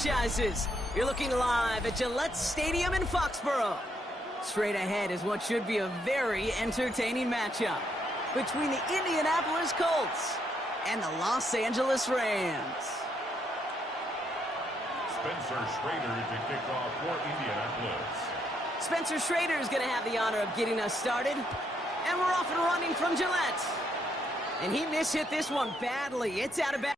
franchises. You're looking live at Gillette Stadium in Foxborough. Straight ahead is what should be a very entertaining matchup between the Indianapolis Colts and the Los Angeles Rams. Spencer Schrader to kick off for Indianapolis. Spencer Schrader is going to have the honor of getting us started. And we're off and running from Gillette. And he mishit this one badly. It's out of bounds.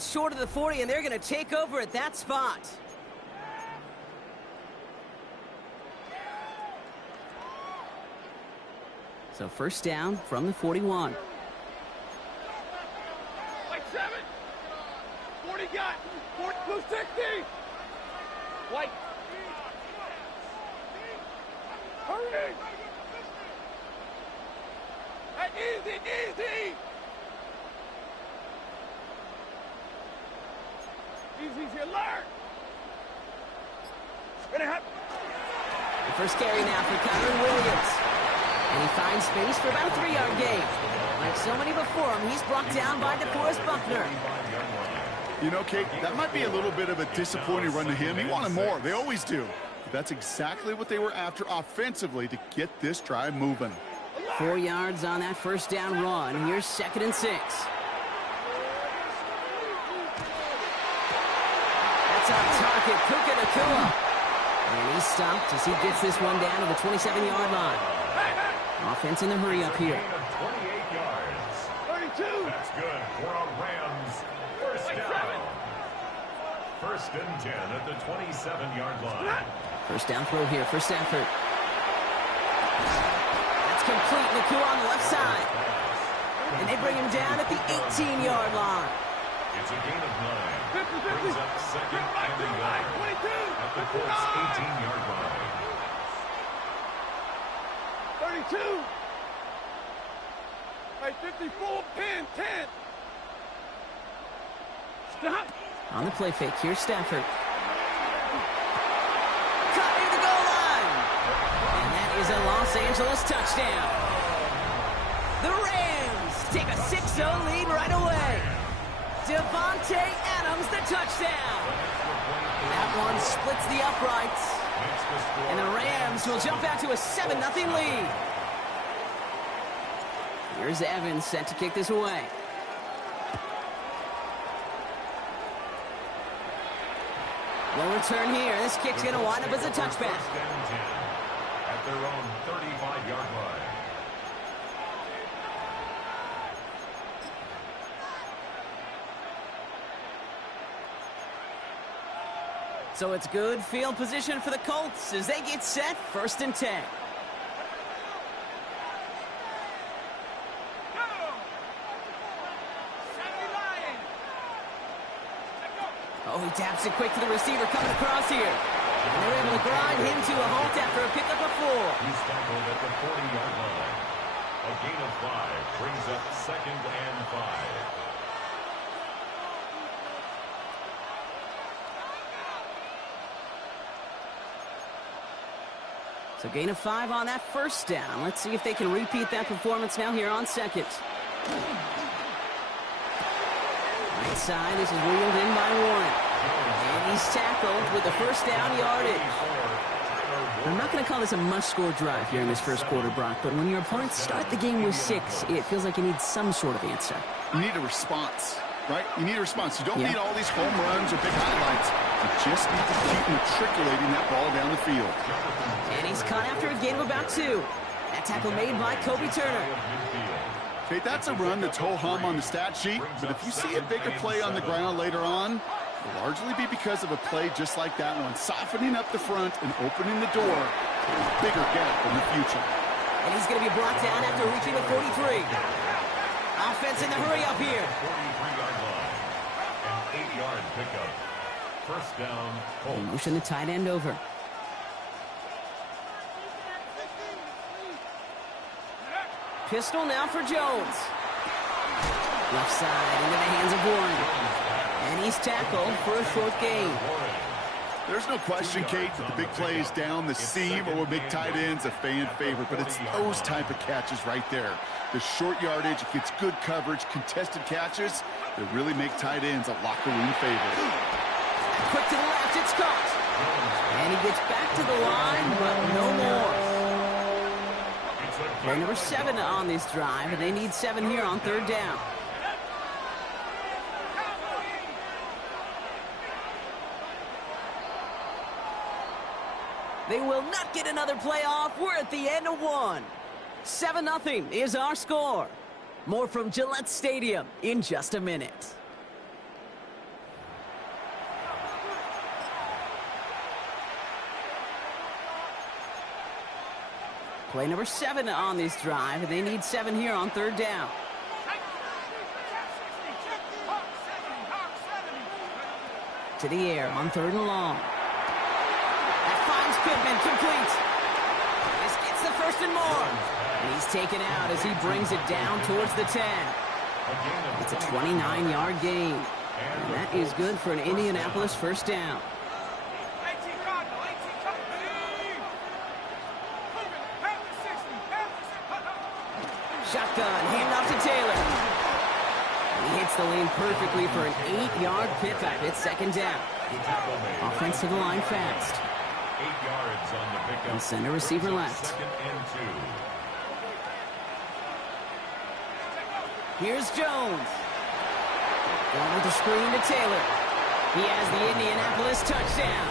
Short of the 40, and they're going to take over at that spot. So first down from the 41. White 7. 40 got. 40 blue 60. White. Hurry. Hey, easy. Easy, alert! Gonna happen. The first carry now for Kyron Williams. And he finds space for about a 3-yard gain. Like so many before him, he's brought down by DeForest Buckner. You know, Kate, that might be a little bit of a disappointing run to him. He wanted more. They always do. But that's exactly what they were after offensively to get this drive moving. 4 yards on that first down run. Here's 2nd and 6. Up target, Puka Nacua. And he's stopped as he gets this one down to the 27-yard line. Offense in the hurry up here. 28 yards. 32. That's good for a Rams first down. 1st and 10 at the 27-yard line. First down throw here for Stafford. That's complete. Nacua on the left side. And they bring him down at the 18-yard line. It's a gain of 9. Brings up 2nd and a yard at the Colts' 18-yard line. 32. Right, 54, 10. Stop. On the play fake, here's Stafford. Cut near the goal line. And that is a Los Angeles touchdown. The Rams take a 6-0 lead right away. Devontae Adams, the touchdown. That one splits the uprights. And the Rams will jump out to a 7-0 lead. Here's Evans set to kick this away. No return here. This kick's going to wind up as a touchback. At their own 35-yard line. So it's good field position for the Colts as they get set 1st and 10. Oh, he taps it quick to the receiver coming across here. And they're able to grind him to a halt after a pickup of 4. He's tackled at the 40-yard line. A gain of 5 brings up 2nd and 5. So gain of 5 on that first down. Let's see if they can repeat that performance now here on 2nd. Right side, this is reeled in by Warren. And he's tackled with the first down yardage. I'm not going to call this a must-score drive here in this first quarter, Brock, but when your opponents start the game with 6, it feels like you need some sort of answer. You need a response, right? You need a response. You don't need all these home runs or big highlights. You just need to keep matriculating that ball down the field. And he's caught after a gain of about 2. That tackle made by Kobe Turner. Okay, that's a run that's ho-hum on the stat sheet, but if you see a bigger play on the ground later on, it'll largely be because of a play just like that one, softening up the front and opening the door to a bigger gap in the future. And he's going to be brought down after reaching the 43. Offense in the hurry up here. 43-yard line. An 8-yard pickup. First down, They Colts. motion the tight end over. Pistol now for Jones. Left side into the hands of Warren. And he's tackled for a short gain. There's no question, Kate, that the big plays down the seam or big tight ends a fan favorite, but it's those type of catches right there. The short yardage, it gets good coverage, contested catches that really make tight ends a locker room favorite. Quick to the left, it's caught. And he gets back to the line, but no more. Play number 7 on this drive, and they need 7 here on 3rd down. They will not get another play off. We're at the end of 1. 7-0 is our score. More from Gillette Stadium in just a minute. Play number 7 on this drive, and they need 7 here on 3rd down. To the air on 3rd and long. That finds Goodman, complete. This gets the 1st and more. And he's taken out as he brings it down towards the 10. It's a 29-yard gain. And that is good for an Indianapolis 1st down. Shotgun, handoff to Taylor. He hits the lane perfectly for an 8-yard pickup. It's 2nd down. Offense to the line fast. 8 yards on the pickup. And center receiver left. 2nd and 2. Here's Jones. Going with the screen to Taylor. He has the Indianapolis touchdown.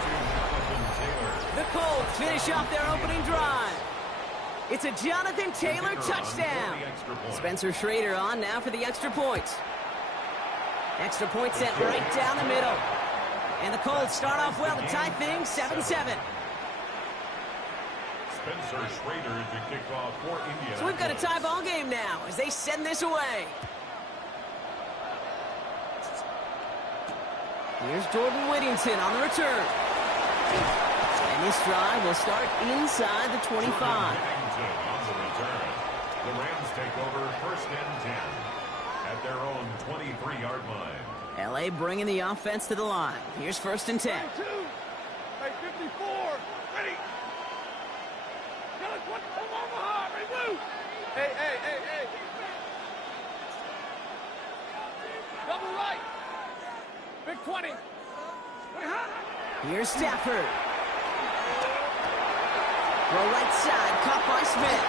The Colts finish off their opening drive. It's a Jonathan Taylor touchdown. Spencer Schrader on now for the extra point. Extra point set right down the middle. And the Colts start off well to tie things 7-7. Spencer Schrader to kick off for India. So we've got a tie ball game now as they send this away. Here's Jordan Whittington on the return. And this drive will start inside the 25. On the return. The Rams take over 1st and 10 at their own 23-yard line. L.A. bringing the offense to the line. Here's 1st and 10. 2. Hey, 54. Ready. Gillett, what? Omaha. Ready, move. Hey. Double right. Big 20. Here's Stafford. Throw right side, caught by Smith.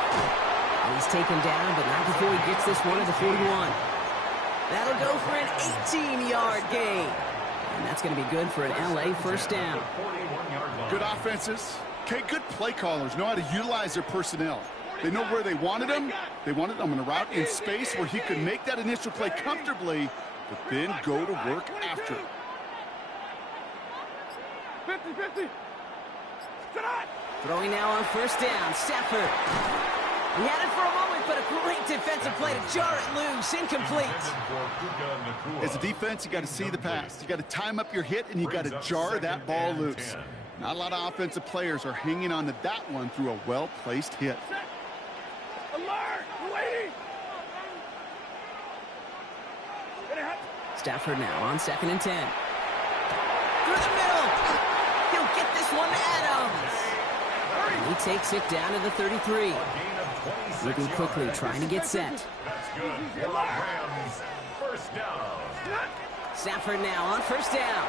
And he's taken down, but not before he gets this one at the 41. That'll go for an 18-yard gain. And that's going to be good for an L.A. 1st down. Good offenses. Okay, good play callers know how to utilize their personnel. They know where they wanted them. They wanted them on a route in space where he could make that initial play comfortably, but then go to work after. 50. Throwing now on 1st down, Stafford. He had it for a moment, but a great defensive play to jar it loose, incomplete. As a defense, you got to see the pass. You got to time up your hit, and you got to jar that ball loose. Not a lot of offensive players are hanging on to that one through a well-placed hit. Alert! Waiting! Stafford now on 2nd and 10. Through the middle. He'll get this one to Adams. And he takes it down to the 33. Moving quickly, trying to get set. That's good for the Rams. 1st down. Stafford now on 1st down.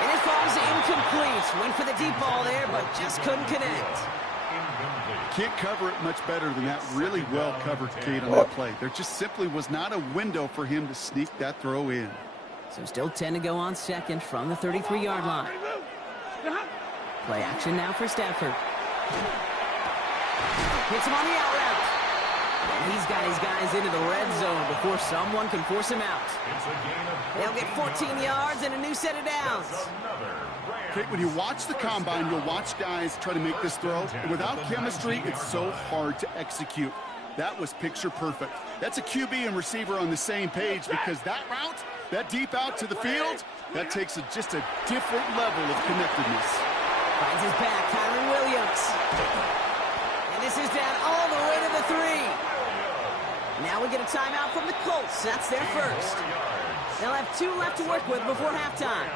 And it falls incomplete. Went for the deep ball there, but just couldn't connect. Can't cover it much better than that. Really well covered, Kate, on that play. There just simply was not a window for him to sneak that throw in. So still 10 to go on second from the 33-yard line. Play action now for Stafford. Hits him on the out route. And he's got his guys into the red zone before someone can force him out. They'll get 14 yards and a new set of downs. Okay, when you watch the combine, you'll watch guys try to make this throw. And without chemistry, it's so hard to execute. That was picture perfect. That's a QB and receiver on the same page because that route, that deep out to the field, that takes just a different level of connectedness. Finds his back, Kyron Williams. And this is down all the way to the 3. Now we get a timeout from the Colts. That's their first. They'll have 2 left to work with before halftime.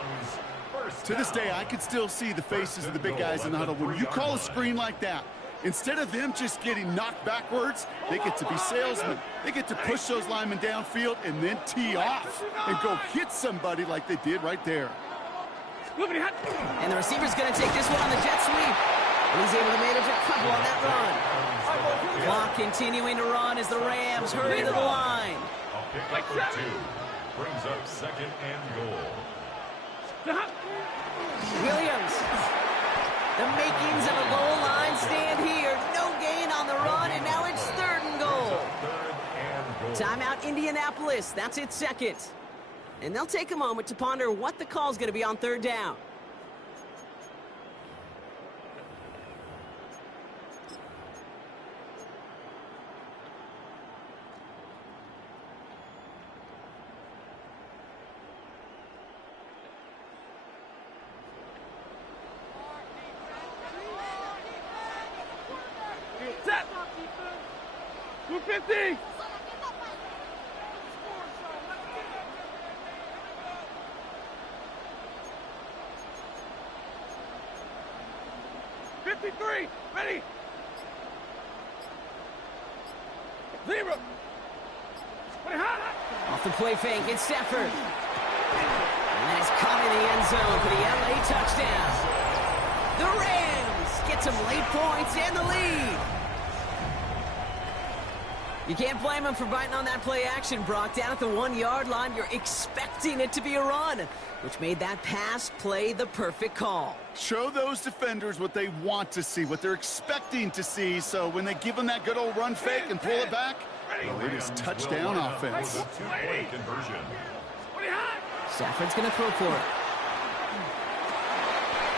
To this day, I can still see the faces of the big guys in the huddle. When you call a screen like that, instead of them just getting knocked backwards, they get to be salesmen. They get to push those linemen downfield and then tee off and go hit somebody like they did right there. And the receiver's going to take this one on the jet sweep. He's able to manage a couple on that run. Clock continuing to run as the Rams hurry to the line. A pickup for 2. Brings up second and goal. Williams. The makings of a goal line stand here. No gain on the run, and now it's 3rd and goal. Timeout Indianapolis. That's its second. And they'll take a moment to ponder what the call's going to be on 3rd down. Set. 250. Ready? 0. Off the play fake, it's Stafford. And that is caught in the end zone for the LA touchdown. The Rams get some late points and the lead. You can't blame him for biting on that play action, Brock. Down at the 1-yard line, you're expecting it to be a run, which made that pass play the perfect call. Show those defenders what they want to see, what they're expecting to see, so when they give them that good old run fake and pull it back, well, it is touchdown offense. Stafford's going to throw for it.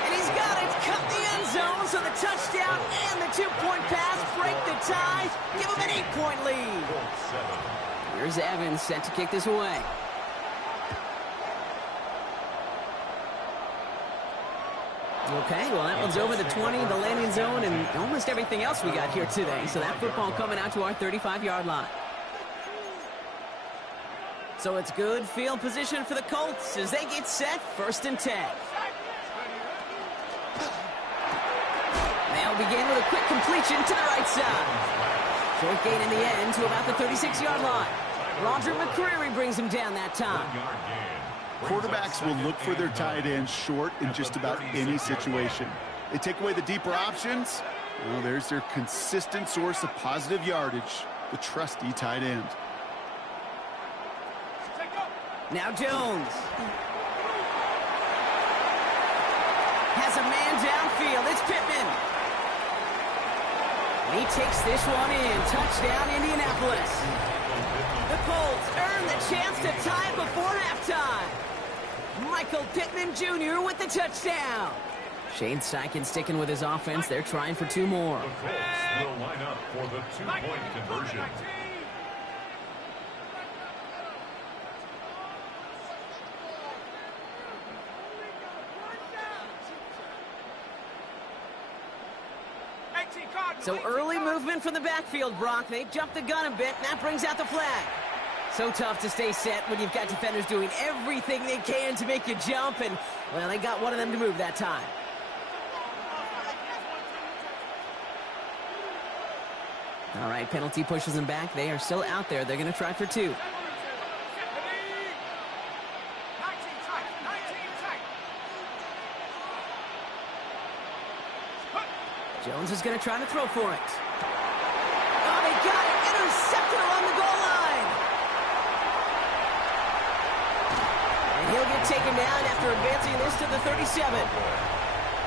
And he's got it. Cut the end zone, so the touchdown and the 2-point pass break the tie. Give him an 8-point lead. Here's Evans set to kick this away. Okay, well, that one's over the 20, the landing zone, and almost everything else we got here today. So that football coming out to our 35-yard line. So it's good field position for the Colts as they get set, 1st and 10. They'll begin with a quick completion to the right side. Short gain in the end to about the 36-yard line. Roger McCreary brings him down that time. Quarterbacks will look for their tight end short in just about any situation. They take away the deeper options. Well, there's their consistent source of positive yardage, the trusty tight end. Now Jones. Has a man downfield. It's Pittman. And he takes this one in. Touchdown, Indianapolis. The Colts earn the chance to tie before halftime. Michael Pittman Jr. with the touchdown. Shane Steichen sticking with his offense. They're trying for 2 more. The Colts will line up for the 2-point conversion. So early movement from the backfield, Brock. They jumped the gun a bit, and that brings out the flag. So tough to stay set when you've got defenders doing everything they can to make you jump, and, well, they got one of them to move that time. All right, penalty pushes them back. They are still out there. They're going to try for 2. Jones is going to try to throw for it. Oh, they got it. Intercepted along the goal line. And He'll get taken down after advancing this to the 37.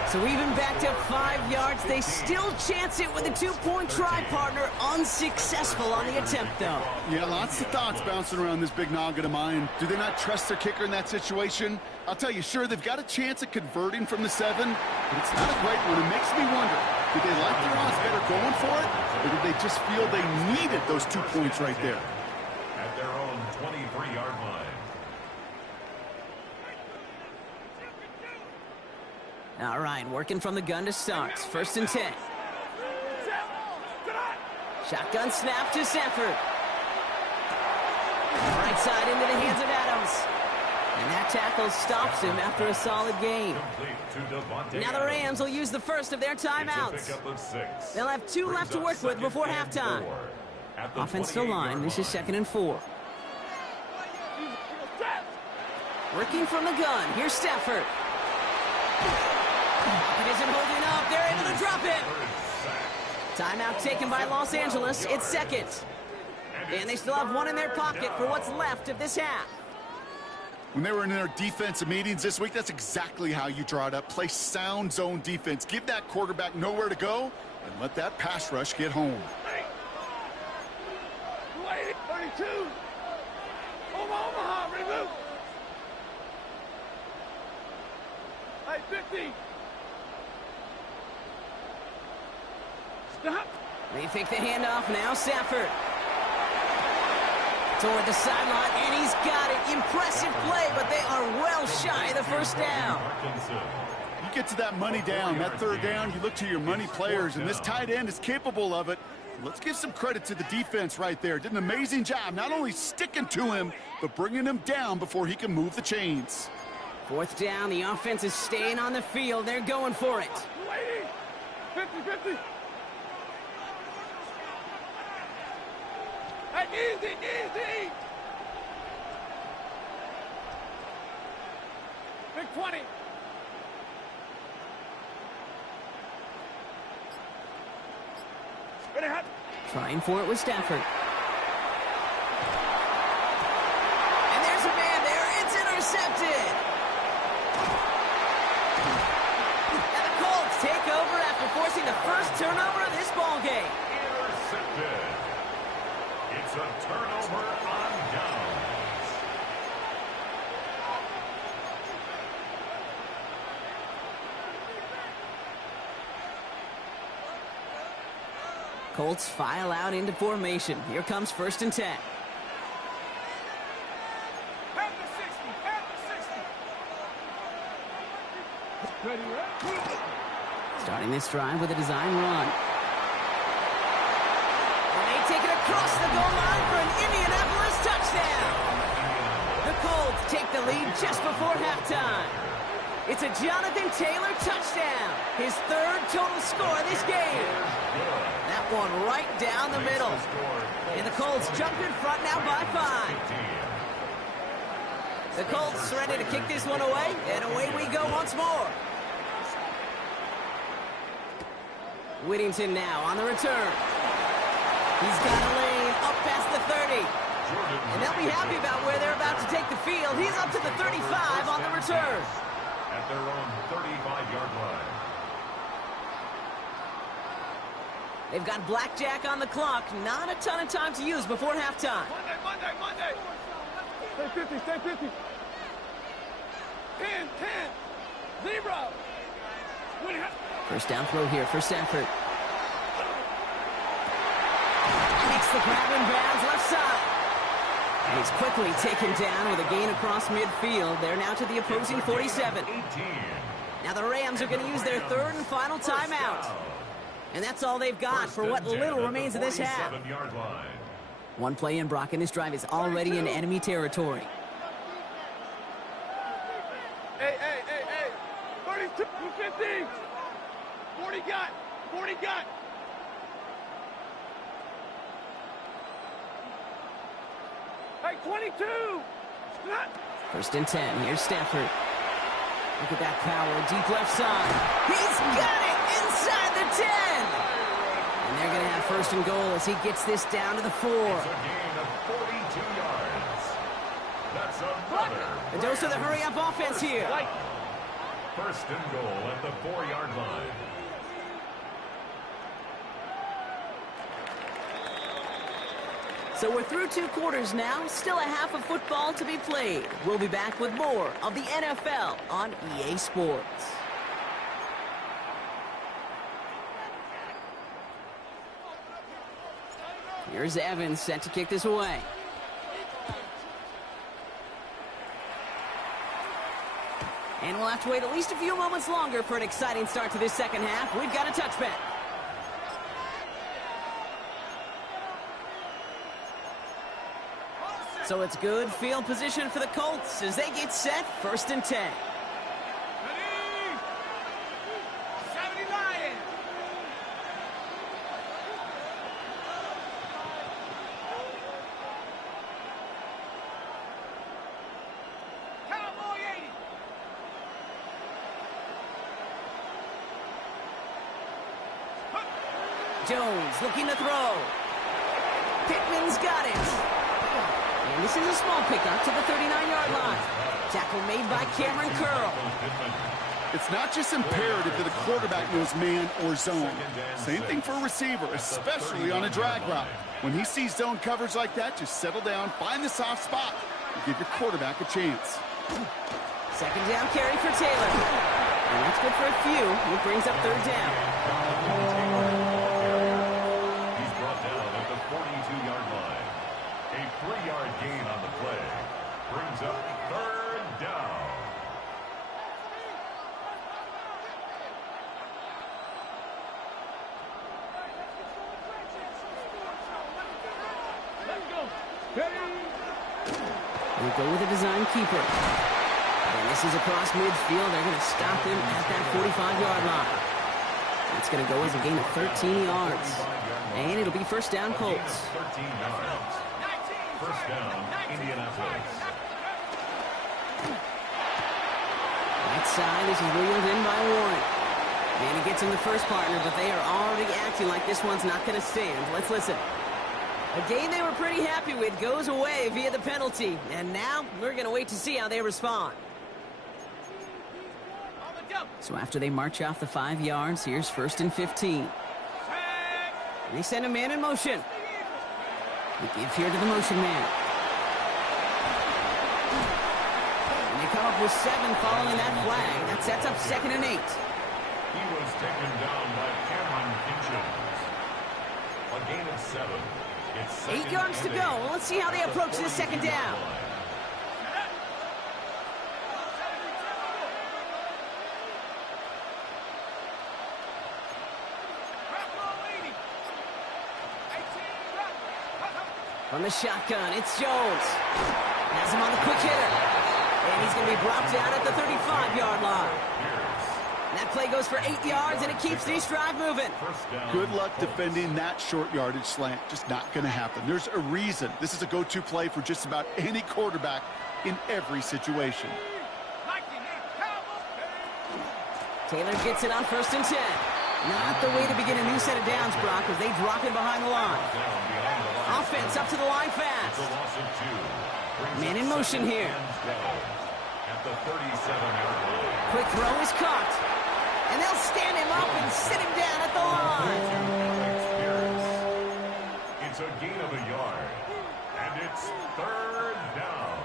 So even backed up 5 yards, they still chance it with a 2-point try, partner. Unsuccessful on the attempt, though. Yeah, lots of thoughts bouncing around this big noggin of mine. Do they not trust their kicker in that situation? I'll tell you, sure, they've got a chance at converting from the 7, but it's not a great one. It makes me wonder, did they like their odds better going for it, or did they just feel they needed those 2 points right there? At their own 23-yard line. All right, working from the gun to start. 1st and 10. Shotgun snap to Sanford. Right side into the hands of Adams. And that tackle stops him after a solid gain. Now the Rams will use the first of their timeouts. They'll have 2 left to work with before halftime. Offensive line, this is 2nd and 4. Working from the gun, here's Stafford. It isn't holding up. They're able to drop it. Timeout taken by Los Angeles. It's 2nd. And they still have 1 in their pocket for what's left of this half. When they were in their defensive meetings this week, that's exactly how you draw it up. Play sound zone defense. Give that quarterback nowhere to go and let that pass rush get home. 32. Omaha, remove. Hey, 50. Stop. They fake the handoff now. Sanford. Toward the sideline, and he's got it. Impressive play, but they are well shy of the first down. You get to that money down, that 3rd down, you look to your money players, and this tight end is capable of it. Let's give some credit to the defense right there. Did an amazing job, not only sticking to him, but bringing him down before he can move the chains. 4th down, the offense is staying on the field. They're going for it. 50-50. Hey, easy. Big 20. Ready, hot. Trying for it with Stafford. And there's a man there. It's intercepted. And the Colts take over after forcing the first turnover of this ballgame. Intercepted. It's a turnover on downs. Colts file out into formation. Here comes 1st and 10. Half the 60. Ready, right? Starting this drive with a design run. And they take it across the goal line for an Indianapolis touchdown. The Colts take the lead just before halftime. It's a Jonathan Taylor touchdown. His 3rd total score this game. That one right down the middle. And the Colts jump in front now by 5. The Colts ready to kick this one away, and away we go once more. Whittington now on the return. He's got a lane up past the 30. And they'll be happy about where they're about to take the field. He's up to the 35 on the return. At their own 35-yard line. They've got blackjack on the clock. Not a ton of time to use before halftime. Monday. Stay 50. 10. 0. First down throw here for Sanford. Makes the grab in bounds left side. And he's quickly taken down with a gain across midfield. They're now to the opposing 47. Now the Rams are going to use their 3rd and final timeout. And that's all they've got for what little remains of this half. 1 play in, Brock, and this drive is already in enemy territory. Hey. 32, 50. 40 got. Hey, 22. 1st and 10. Here's Stafford. Look at that power. Deep left side. He's got it inside the 10. And they're going to have 1st and goal as he gets this down to the 4. It's a gain of 42 yards. That's another. A dose of the hurry-up offense here. First and goal at the 4-yard line. So we're through 2 quarters now. Still a half of football to be played. We'll be back with more of the NFL on EA Sports. Here's Evans set to kick this away. And we'll have to wait at least a few moments longer for an exciting start to this second half. We've got a touchback. So it's good field position for the Colts as they get set, 1st and 10. Ready? 70 Lions. Cowboy 80. Jones looking to throw. Pittman's got it. And this is a small pickup to the 39-yard line. Tackle made by Cameron Curl. It's not just imperative that a quarterback knows man or zone. Same thing for a receiver, especially on a drag route. When he sees zone coverage like that, just settle down, find the soft spot, and give your quarterback a chance. 2nd down carry for Taylor. And that's good for a few. It brings up 3rd down. He's brought down at the 42-yard line. A 3-yard gain on the play. Brings up 3rd down. Let's go. Ready? We go with a design keeper. And this is across midfield. They're going to stop him at that 45-yard line. It's going to go as a gain of 13 yards. And it'll be 1st down Colts. 13 yards. 1st down, Indianapolis. Right side, this is reeled in by Warren. And he gets him the first partner, but they are already acting like this one's not going to stand. Let's listen. A game they were pretty happy with goes away via the penalty. And now we're going to wait to see how they respond. So after they march off the 5 yards, here's 1st and 15. And they send a man in motion. They give here to the motion man. And they come up with 7 following that flag. That sets up 2nd and 8. He was taken down by Cameron Kinchins. A gain of 7. It's 8 yards to go. Let's see how they approach this 2nd down. From the shotgun, it's Jones. Has him on the quick hitter. And he's going to be brought down at the 35-yard line. And that play goes for 8 yards, and it keeps this drive moving. Good luck defending that short yardage slant. Just not going to happen. There's a reason. This is a go-to play for just about any quarterback in every situation. Taylor gets it on 1st and 10. Not the way to begin a new set of downs, Brock, as they drop in behind the line. Offense up to the line fast. Man in motion here. At the 37-yard line. Quick throw is caught. And they'll stand him up and sit him down at the line. It's a gain of a yard. And it's 3rd down.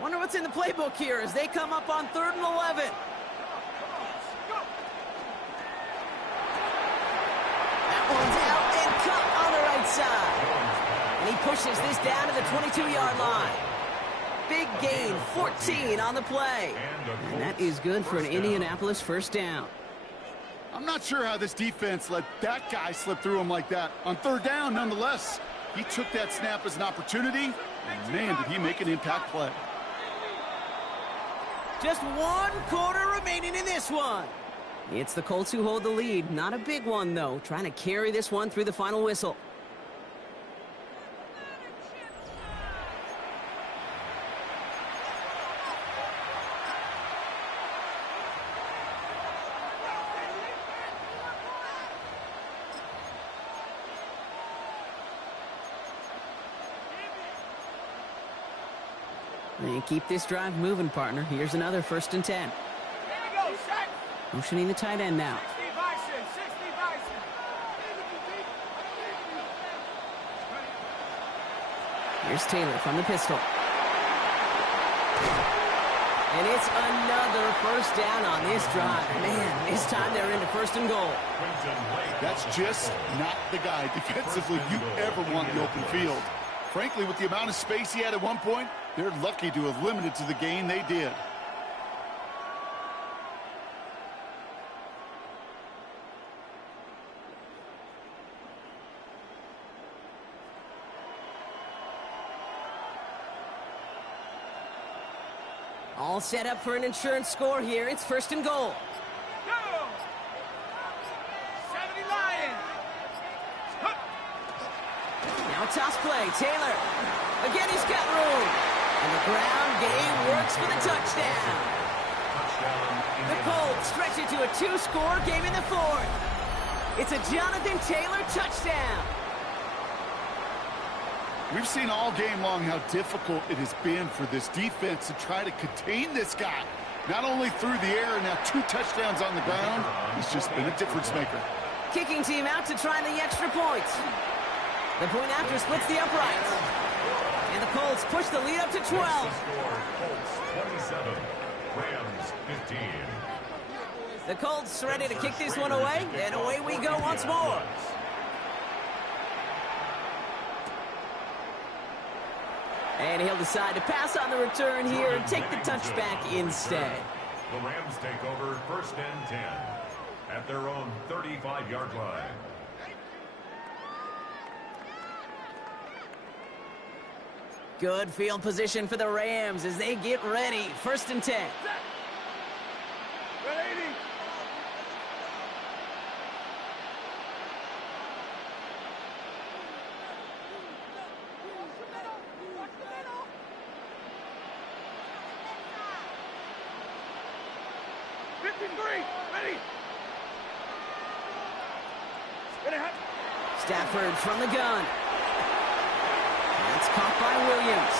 Wonder what's in the playbook here as they come up on 3rd and 11. That one's out and cut on the right side. And he pushes this down to the 22-yard line. Big gain, 14 on the play. And that is good for an Indianapolis 1st down. I'm not sure how this defense let that guy slip through him like that. On 3rd down, nonetheless, he took that snap as an opportunity, and man, did he make an impact play. Just 1 quarter remaining in this one. It's the Colts who hold the lead. Not a big one, though. Trying to carry this one through the final whistle. And keep this drive moving, partner. Here's another 1st and 10. Here we go, set. Motioning the tight end now. 60 Bison, 60 Bison. Here's Taylor from the pistol. And it's another 1st down on this drive. Man, this time they're into 1st and goal. That's just not the guy defensively you ever want in the open field. Frankly, with the amount of space he had at one point, they're lucky to have limited to the gain they did. All set up for an insurance score here. It's 1st and goal. Go. 70 Lions. Hup. Now a toss play. Taylor. Again, he's got room. And the ground game works for the touchdown. The Colts stretch it to a 2-score game in the 4th. It's a Jonathan Taylor touchdown. We've seen all game long how difficult it has been for this defense to try to contain this guy. Not only through the air, now 2 touchdowns on the ground. He's just been a difference maker. Kicking team out to try the extra points. The point after splits the uprights. And the Colts push the lead up to 12. Colts 27, Rams 15. The Colts ready to kick this one away, and away we go once more. And he'll decide to pass on the return here and take the touchback instead. The Rams take over 1st and 10 at their own 35-yard line. Good field position for the Rams as they get ready. 1st and 10. Ready. Ready. Stafford from the gun. That's caught by Williams.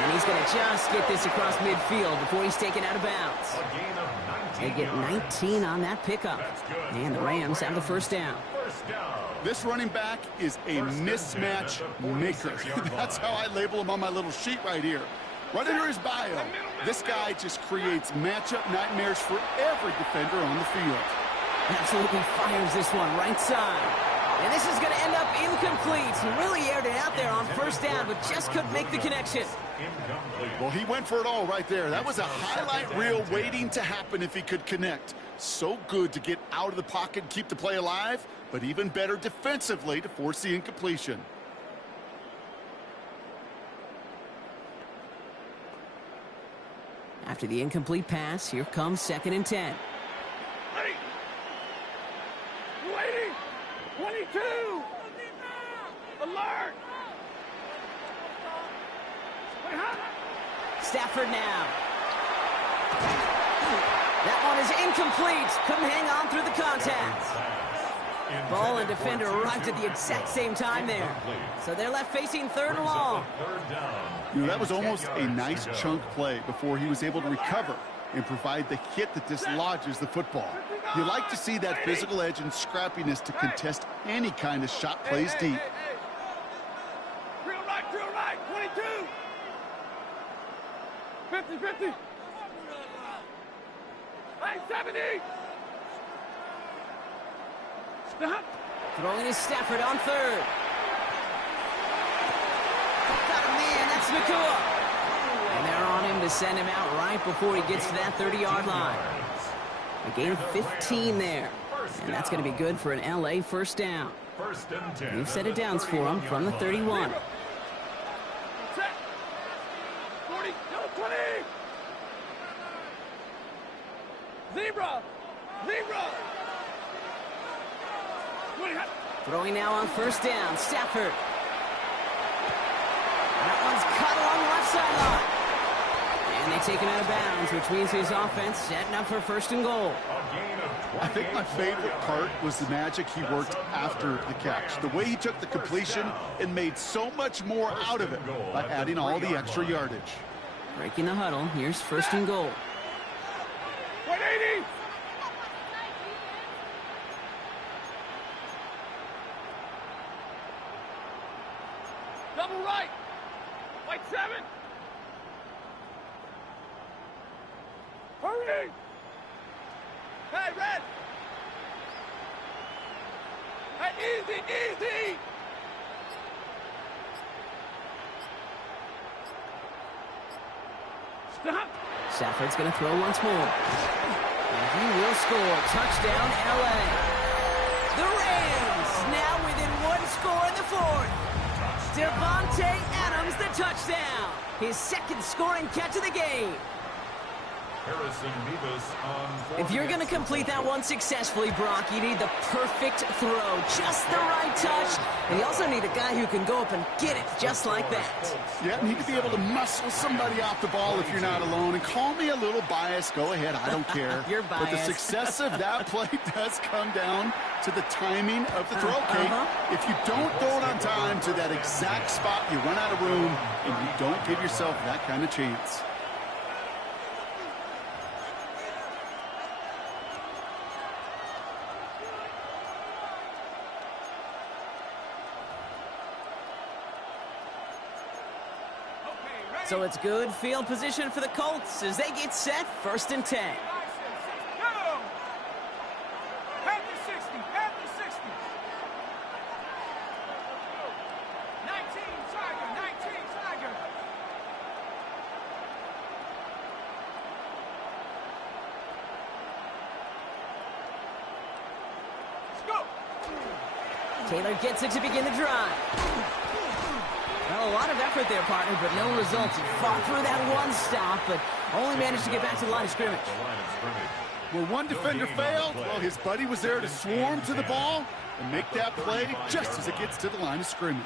And he's going to just get this across midfield before he's taken out of bounds. A gain of 19 They get 19 on that pickup. And the Rams have the 1st down. First down. This running back is a mismatch maker. That's how I label him on my little sheet right here. Right under his bio, this guy just creates matchup nightmares for every defender on the field. Absolutely fires this one right side. And this is going to end up incomplete. He really aired it out there on 1st down, but just couldn't make the connection. Well, he went for it all right there. That was a highlight reel waiting to happen if he could connect. So good to get out of the pocket and keep the play alive, but even better defensively to force the incompletion. After the incomplete pass, here comes 2nd and 10. Ready. Waiting. 22. Alert. Stafford now. That one is incomplete. Couldn't hang on through the contact. Ball and defender arrived at the exact same time there. So they're left facing 3rd and long. You know, that was almost a nice chunk play before he was able to recover and provide the hit that dislodges the football. You like to see that physical edge and scrappiness to contest any kind of shot plays deep. Drill right, 22. 50. Hey, 70. Stop. Throwing is Stafford on 3rd. Got a man, that's Nakua. And they're on him to send him out right before he gets to that 30-yard line. A gain of 15 there. And that's going to be good for an LA 1st down. New set of downs for him from the 31. Set. 40, 20. Zebra. 20. Throwing now on 1st down, Stafford. That one's cut along the left sideline. And they take him out of bounds, which means his offense setting up for 1st and goal. I think my favorite part was the magic he worked after the catch. The way he took the completion and made so much more out of it by adding all the extra yardage. Breaking the huddle. Here's first and goal. 180. Double right. White 7. Hurry. Hey, red. Hey, easy, easy. Stop. Stafford's going to throw once more. And he will score. Touchdown, L.A. The Rams now within one score in the fourth. Devontae Adams, the touchdown. His second scoring catch of the game. Harrison Beavis on If you're going to complete that one successfully, Brock, you need the perfect throw. Just the right touch. And you also need a guy who can go up and get it just like that. Yeah, need to be able to muscle somebody off the ball if you're not alone. And call me a little biased. Go ahead. I don't care. You're biased. But the success of that play does come down to the timing of the throw, Kate. If you don't throw it on time to that exact spot, you run out of room, and you don't give yourself that kind of chance. So it's good field position for the Colts as they get set, 1st and 10. Go. Head to 60. Head to 60. 19 Tiger. 19 Tiger. Let's go. Taylor gets it to begin the drive. Well, a lot of effort there, partner, but no results. He fought through that one stop, but only managed to get back to the line of scrimmage. Where one defender failed, well, his buddy was there to swarm to the ball and make that play just as it gets to the line of scrimmage.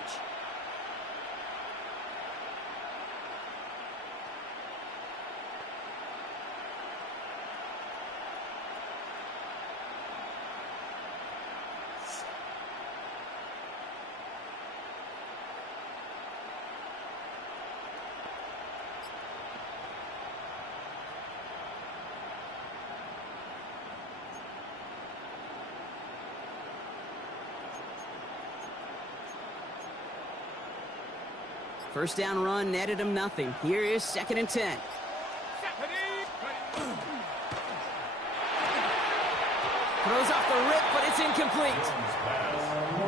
First down run netted him nothing. Here is 2nd and 10. Throws off the rip, but it's incomplete.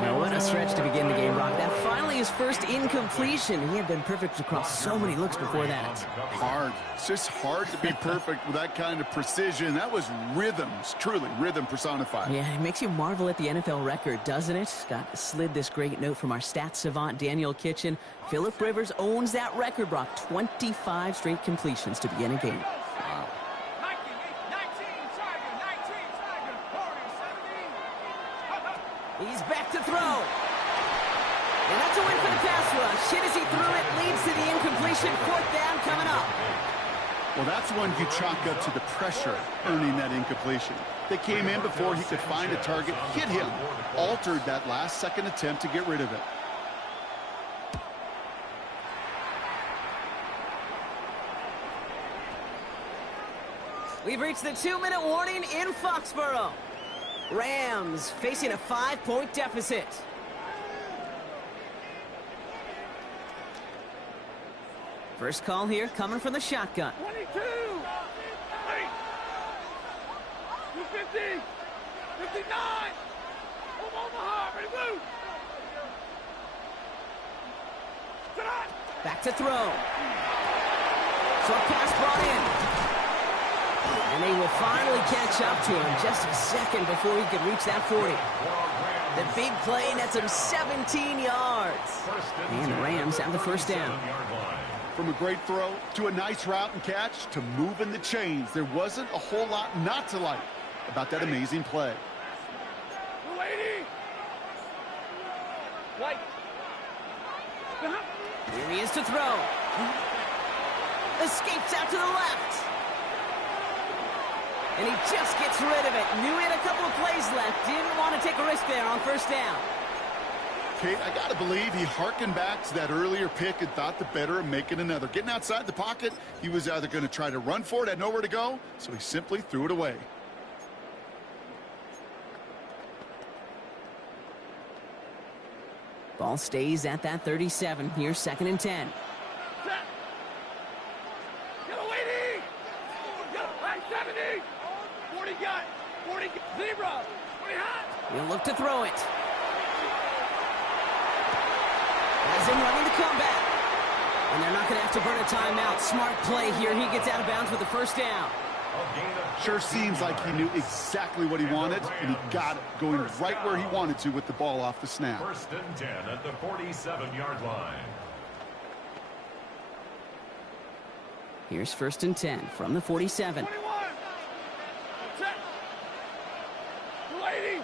Now, what a stretch to begin the game, Brock. That finally his first incompletion. He had been perfect across so many looks before that. Hard. It's just hard to be perfect with that kind of precision. That was rhythms, truly rhythm personified. Yeah, it makes you marvel at the NFL record, doesn't it? Scott slid this great note from our stats savant, Daniel Kitchen. Phillip Rivers owns that record, Brock. 25 straight completions to begin a game. Wow. 19 Tiger. 19 Tiger. 40, 17. He's back to throw. And that's a win for the pass rush. Hit as he threw it, leads to the incompletion. 4th down coming up. Well, that's one you chalk up to the pressure earning that incompletion. They came in before he could find a target, hit him, altered that last-second attempt to get rid of it. We've reached the 2-minute warning in Foxborough. Rams facing a 5-point deficit. First call here coming from the shotgun. 22. 250. 59. Omaha. Ready, move. Back to throw. Short pass brought in. And they will finally catch up to him just a second before he could reach that 40. The big play nets him 17 yards. And the Rams have the first down. From a great throw to a nice route and catch to moving the chains, there wasn't a whole lot not to like about that amazing play. 280. White. Here he is to throw. Escapes out to the left. And he just gets rid of it. Knew he had a couple of plays left. Didn't want to take a risk there on first down. Kate, I got to believe he hearkened back to that earlier pick and thought the better of making another. Getting outside the pocket, he was either going to try to run for it, had nowhere to go, so he simply threw it away. Ball stays at that 37. Here's 2nd and 10. Set. Get away, Get high 70. 40 got. 40 zebra. 20 hot. He'll look to throw it. Has him running the comeback. And they're not going to have to burn a timeout. Smart play here. He gets out of bounds with the first down. Sure seems like he knew exactly what he wanted, and he got it, going right where he wanted to with the ball off the snap. 1st and 10 at the 47-yard line. Here's 1st and 10 from the 47. 21. Set. 280.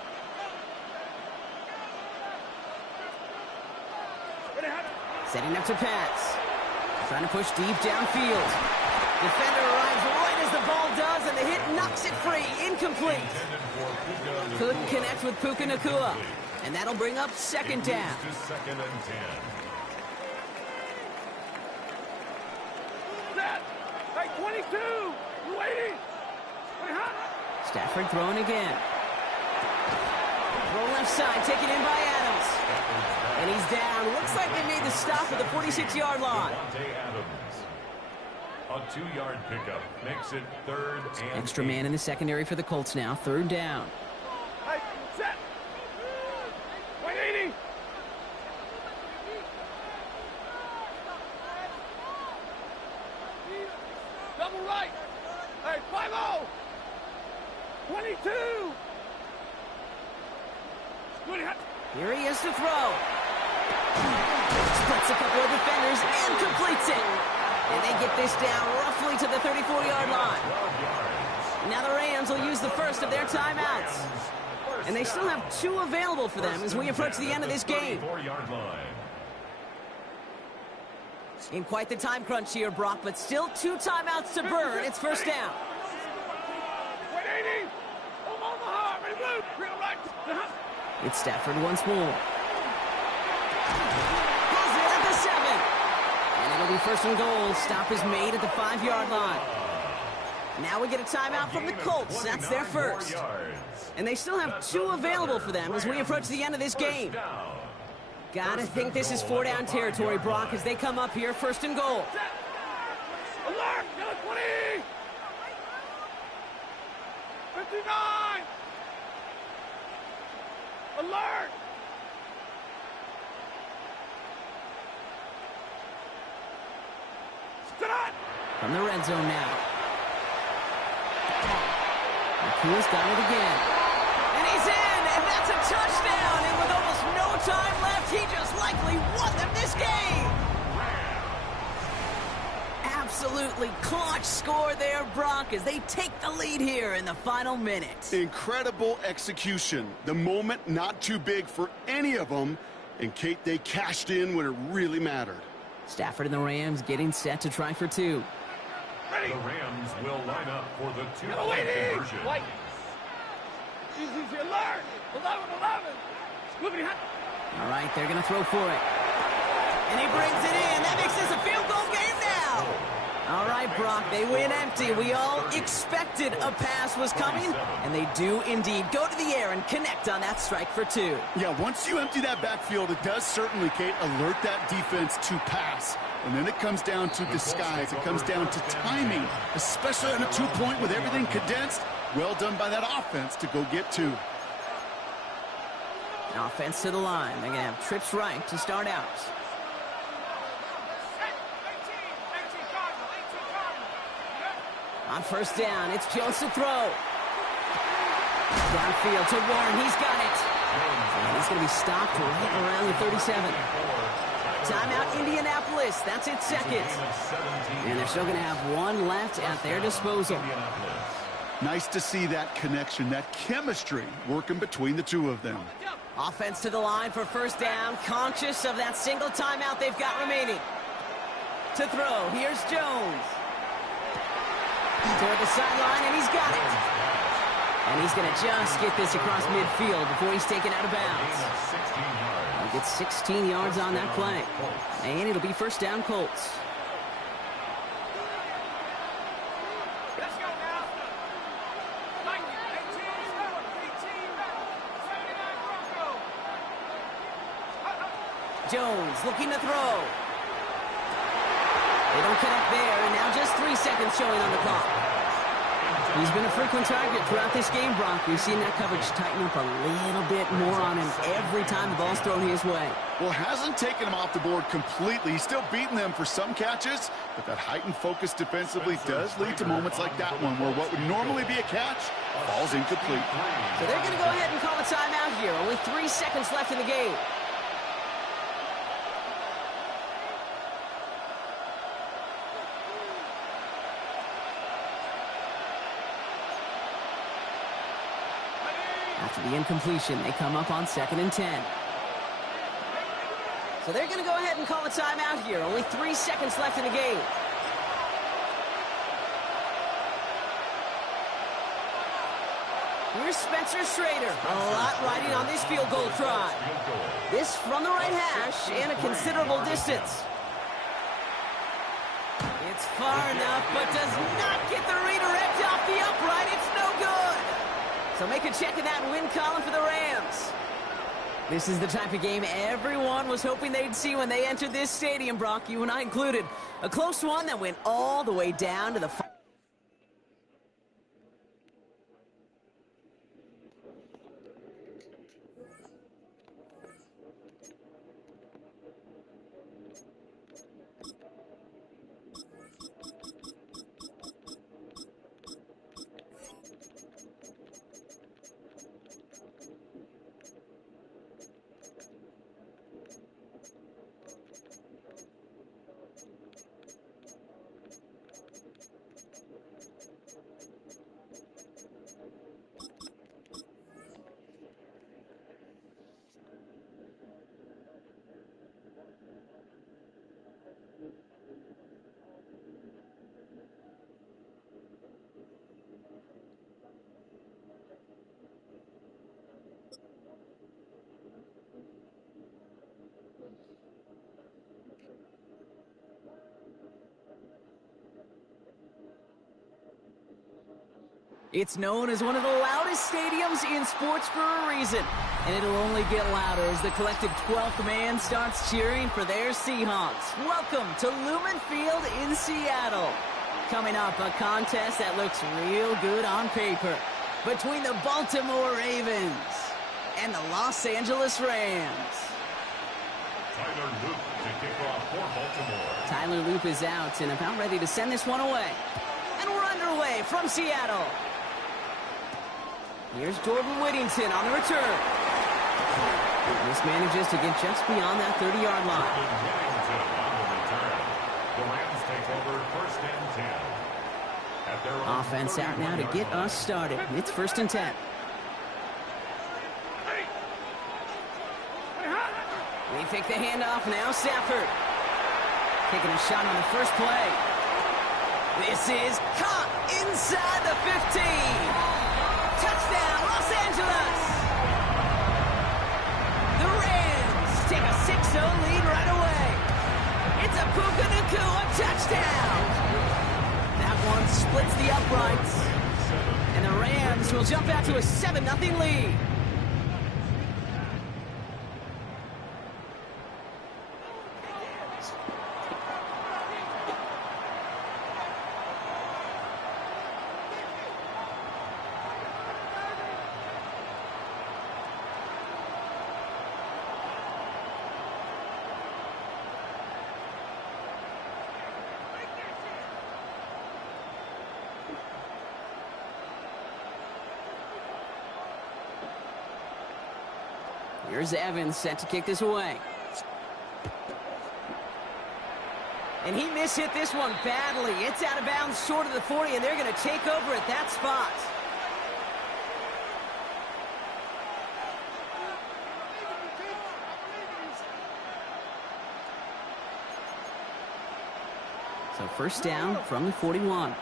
Ready, hot. Setting up to pass. Trying to push deep downfield. Defender arrives right as the ball does, and the hit knocks it free. Incomplete. Couldn't connect with Puka Nacua. And that'll bring up 2nd down. 2nd and 10. Set. Hey, 22. 280. 20 hot. Stafford throwing again. Throw left side, taken in by Adams. And he's down. Looks like they made the stop at the 46-yard line. A 2-yard pickup makes it 3rd and Extra man in the secondary for the Colts now. 3rd down. Hey, set. 180. Double right. Hey, 5-0. 22. 20 hot. Here he is to throw. Splits a couple of defenders and completes it. And they get this down roughly to the 34-yard line. Now the Rams will use the first of their timeouts. And they still have 2 available for them as we approach the end of this game. In quite the time crunch here, Brock, but still 2 timeouts to burn. It's 1st down. 180. Omaha. Ready, blue. Real right. It's Stafford once more. Has it at the 7. And it'll be 1st and goal. Stop is made at the 5-yard line. Now we get a timeout from the Colts. That's their first. And they still have 2 available for them as we approach the end of this game. Gotta think this is 4-down territory, Brock, as they come up here. 1st and goal. Alert. 20. 59. Alert. Stop. From the red zone now. Nakua's got it again. And he's in, and that's a touchdown. And with almost no time left, he just likely won them this game. Absolutely clutch score there, Brock, as they take the lead here in the final minute. Incredible execution. The moment not too big for any of them. And, Kate, they cashed in when it really mattered. Stafford and the Rams getting set to try for 2. Ready. The Rams will line up for the 2-point conversion. White. Easy, alert. 11. Scoopity hot. All right, they're going to throw for it. And he brings it in. That makes this a field goal game now. All right, Brock, they win empty. We all expected a pass was coming, and they do indeed go to the air and connect on that strike for 2. Yeah, once you empty that backfield, it does certainly, Kate, alert that defense to pass. And then it comes down to disguise. It comes down to timing, especially on a 2-point with everything condensed. Well done by that offense to go get 2. An offense to the line. They're going to have trips right to start out. On 1st down, it's Jones to throw. Downfield to Warren. He's got it. And he's going to be stopped right around the 37. Timeout, Indianapolis. That's its 2nd. And they're still going to have 1 left at their disposal. Nice to see that connection, that chemistry working between the 2 of them. Offense to the line for 1st down. Conscious of that single timeout they've got remaining. To throw, here's Jones. Toward the sideline, and he's got it. And he's going to just get this across midfield before he's taken out of bounds. They'll get 16 yards on that play. And it'll be first down Colts. Let's go now. 90, 18, Bronco. Jones looking to throw. They don't connect there, and now just 3 seconds showing on the clock. He's been a frequent target throughout this game, Brock. We've seen that coverage tighten up a little bit more on him every time the ball's thrown his way. Well, hasn't taken him off the board completely. He's still beating them for some catches, but that heightened focus defensively does lead to moments like that one where what would normally be a catch falls incomplete. So they're going to go ahead and call a timeout here. Only 3 seconds left in the game. After the incompletion, they come up on 2nd and 10. So they're going to go ahead and call a timeout here. Only 3 seconds left in the game. Here's Spencer Schrader. A lot riding on this field goal try. This from the right hash and a considerable distance. It's far enough, but does not get the redirect off the upright. It's no good. So make a check in that win column for the Rams. This is the type of game everyone was hoping they'd see when they entered this stadium, Brock, you and I included. A close one that went all the way down to the final. It's known as one of the loudest stadiums in sports for a reason, and it'll only get louder as the collective 12th man starts cheering for their Seahawks. Welcome to Lumen Field in Seattle. Coming up, a contest that looks real good on paper between the Baltimore Ravens and the Los Angeles Rams. Tyler Loop to kick off for Baltimore. Tyler Loop is out and about ready to send this one away. And we're underway from Seattle. Here's Jordan Whittington on the return. This manages to get just beyond that 30-yard line. Whittington on the return. The Rams take over 1st and 10. At their own Offense out now to get us started. It's 1st and 10. They take the handoff now. Stafford taking a shot on the first play. This is caught inside the 15. Touchdown, Los Angeles! The Rams take a 6-0 lead right away. It's a Puka Nacua touchdown. That one splits the uprights. And the Rams will jump out to a 7-0 lead. Here's Evans set to kick this away. And he mishit this one badly. It's out of bounds short of the 40, and they're going to take over at that spot. So 1st down from the 41.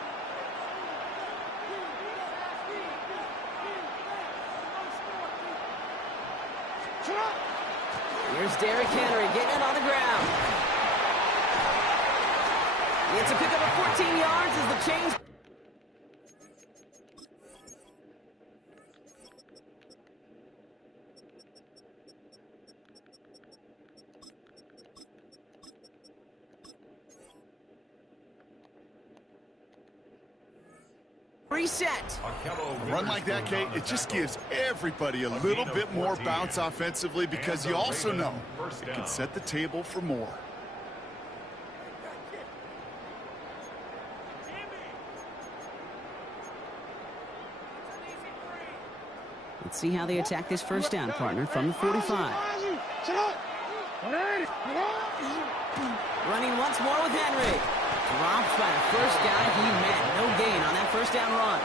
Here's Derrick Henry getting it on the ground. It's a pickup of 14 yards as the change. Reset. A run like that, Kate, it just gives everybody a little bit more bounce offensively because you also know it can set the table for more. Let's see how they attack this first down, partner, from the 45. Running once more with Henry. Dropped by the first guy he met. No gain on that first down run.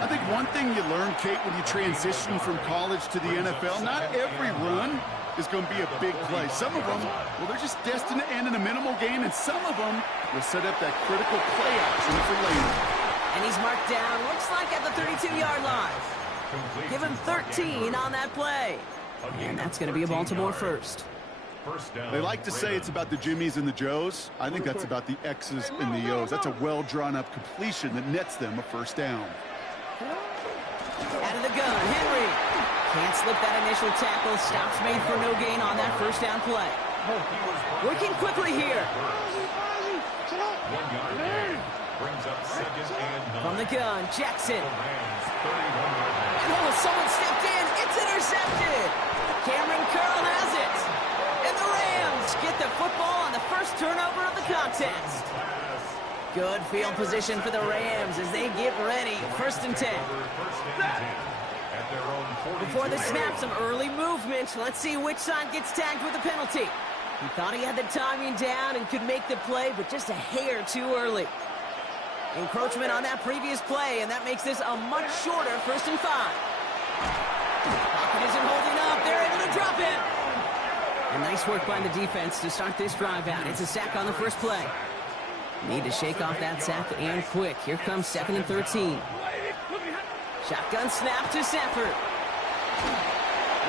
I think one thing you learn, Kate, when you transition from college to the NFL, not every run is going to be a big play. Some of them, well, they're just destined to end in a minimal gain, and some of them will set up that critical play action for later. And he's marked down, looks like at the 32-yard line. Give him 13 on that play. And that's going to be a Baltimore first. They like to say it's about the Jimmies and the Joes. I think that's about the X's and the O's. That's a well-drawn-up completion that nets them a first down. Out of the gun, Henry. Can't slip that initial tackle. Stops made for no gain on that first down play. Working quickly here. 1 yard gain. Brings up 2nd and 9. From the gun, Jackson. Oh, someone stepped in. It's intercepted. Cameron Curl has it. And the Rams get the football on the first turnover of the contest. Good field position for the Rams as they get ready. 1st and 10. Before the snap, some early movement. Let's see which side gets tagged with a penalty. He thought he had the timing down and could make the play, but just a hair too early. Encroachment on that previous play, and that makes this a much shorter 1st and 5. Pocket isn't holding up. They're able to drop it. And nice work by the defense to start this drive out. It's a sack on the first play. Need to shake off that sack and quick. Here comes 2nd and 13. Shotgun snap to Sanford.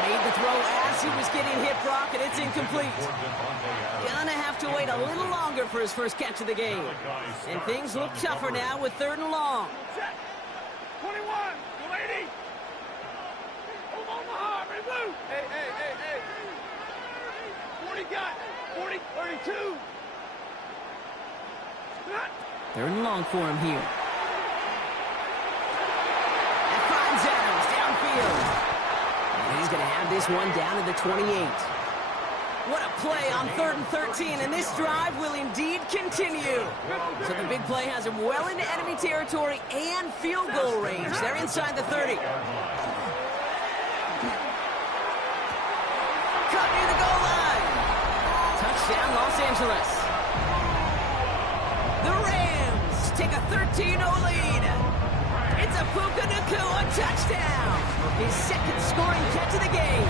Made the throw as he was getting hit, Brock, and it's incomplete. Gonna have to wait a little longer for his first catch of the game. And things look tougher now with 3rd and long. 21, lady. Omaha, ready, blue. Hey. 40 got, 40, 32. 3rd and long for him here. That finds Adams downfield. And he's going to have this one down to the 28. What a play on 3rd and 13, and this drive will indeed continue. So the big play has him well into enemy territory and field goal range. They're inside the 30. Cut near the goal line. Touchdown, Los Angeles. The Rams take a 13-0 lead. It's a Puka Nacua touchdown. His 2nd scoring catch of the game.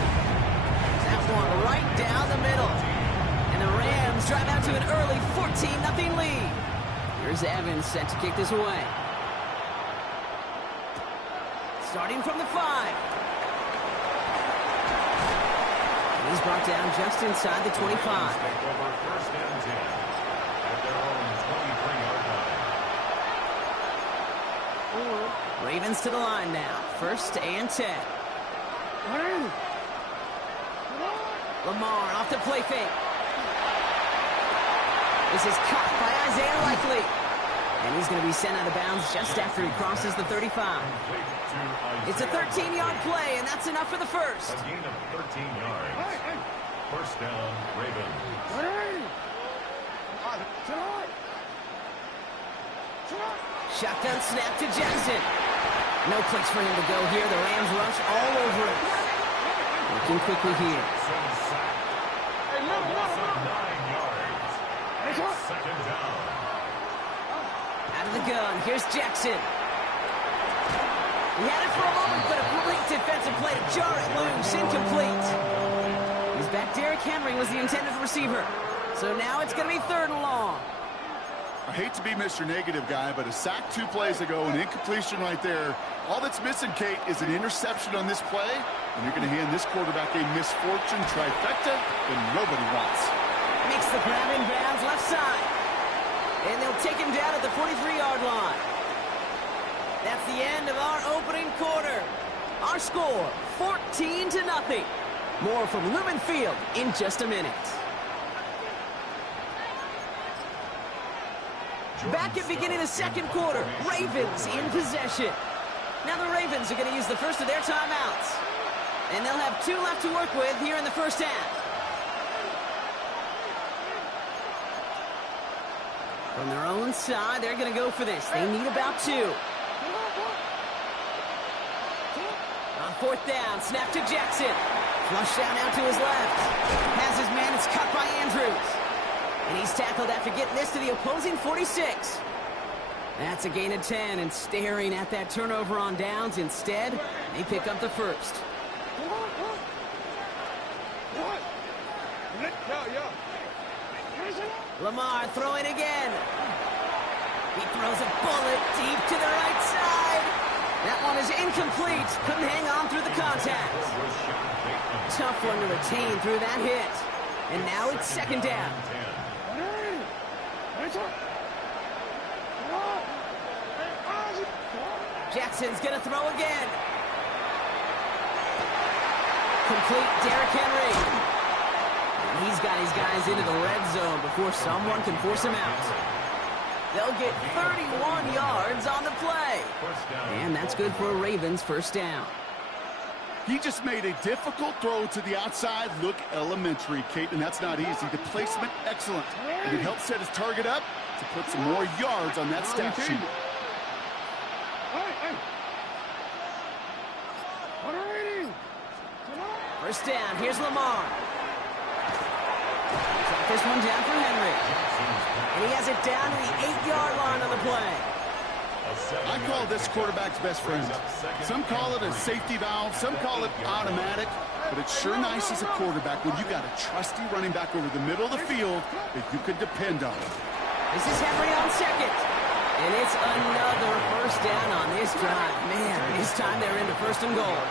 That one right down the middle. And the Rams drive out to an early 14-0 lead. Here's Evans set to kick this away. Starting from the 5. And he's brought down just inside the 25. First and 10 at their own 23-yard line. Ravens to the line now. 1st and 10. Lamar off the play fake. This is caught by Isaiah Likely. And he's going to be sent out of bounds just after he crosses the 35. It's a 13-yard play, and that's enough for the first. A gain of 13 yards. First down, Ravens. Shotgun snap to Jackson. No place for him to go here. The Rams rush all over him. Working quickly here. 9 yards. 2nd down. Out of the gun. Here's Jackson. He had it for a moment, but a great defensive play to jar it loose. Incomplete. He's back. Derrick Henry was the intended receiver. So now it's going to be 3rd and long. I hate to be Mr. Negative guy, but a sack 2 plays ago, an incompletion right there. All that's missing, Kate, is an interception on this play, and you're going to hand this quarterback a misfortune trifecta that nobody wants. Makes the grab in bounds left side. And they'll take him down at the 43-yard line. That's the end of our opening quarter. Our score, 14-0. More from Lumen Field in just a minute. Back at beginning of the second quarter, Ravens in possession. Now the Ravens are going to use the first of their timeouts. And they'll have 2 left to work with here in the first half. From their own side, they're going to go for this. They need about 2. On 4th down, snap to Jackson. Flush down out to his left. Has his man, it's cut by Andrews. And he's tackled after getting this to the opposing 46. That's a gain of 10, and staring at that turnover on downs. Instead, they pick up the first. Lamar throwing again. He throws a bullet deep to the right side. That one is incomplete. Couldn't hang on through the contact. Tough one to retain through that hit. And now it's 2nd down. Jackson's going to throw again. Complete Derrick Henry. And he's got his guys into the red zone before someone can force him out. They'll get 31 yards on the play. And that's good for a Ravens first down. He just made a difficult throw to the outside. Look elementary, Kate, and that's not easy. The placement, excellent. And it helps set his target up to put some more yards on that stat sheet. First down, here's Lamar. Track this one down for Henry. And he has it down to the 8-yard line on the play. I call this quarterback's best friend. Some call it a safety valve, some call it automatic, but it's sure nice as a quarterback when you got a trusty running back over the middle of the field that you can depend on. This is Henry on 2nd. And it's another first down on this drive. Man, this time they're into 1st and goal.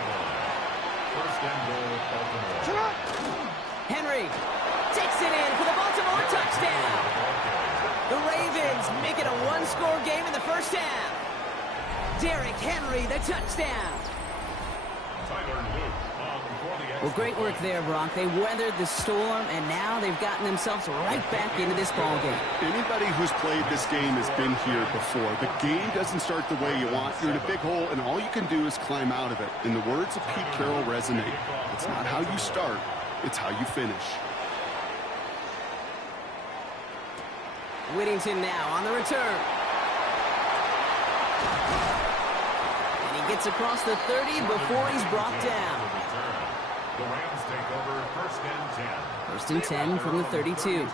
Henry takes it in for the Baltimore touchdown. The Ravens make it a 1-score game in the first half. Derrick Henry, the touchdown. Well, great work there, Brock. They weathered the storm, and now they've gotten themselves right back into this ballgame. Anybody who's played this game has been here before. The game doesn't start the way you want. You're in a big hole, and all you can do is climb out of it. And the words of Pete Carroll resonate. It's not how you start, it's how you finish. Whittington now on the return. And he gets across the 30 before he's brought down. The Rams take over 1st and 10. 1st and 10 from the 32.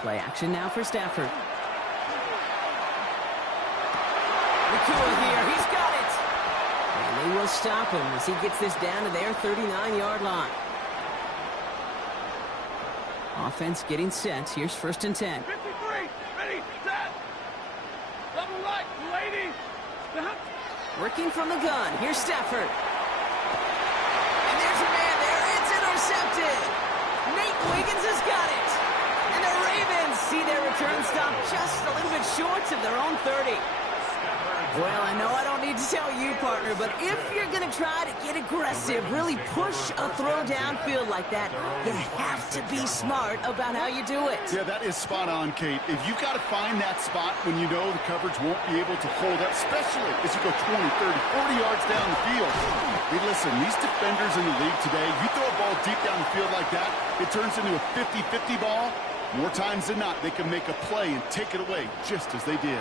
Play action now for Stafford. McCool here, he's got it. And they will stop him as he gets this down to their 39-yard line. Offense getting set. Here's 1st and 10. 53, ready, set. Double right, lady. Working from the gun. Here's Stafford. And there's a man there. It's intercepted. Nate Wiggins has got it. And the Ravens see their return stop just a little bit short of their own 30. Well, I know I don't need to tell you, partner, but if you're going to try to get aggressive, really push a throw downfield like that, you have to be smart about how you do it. Yeah, that is spot on, Kate. If you've got to find that spot when you know the coverage won't be able to hold up, especially as you go 20, 30, 40 yards down the field. Hey, listen, these defenders in the league today, you throw a ball deep down the field like that, it turns into a 50-50 ball. More times than not, they can make a play and take it away just as they did.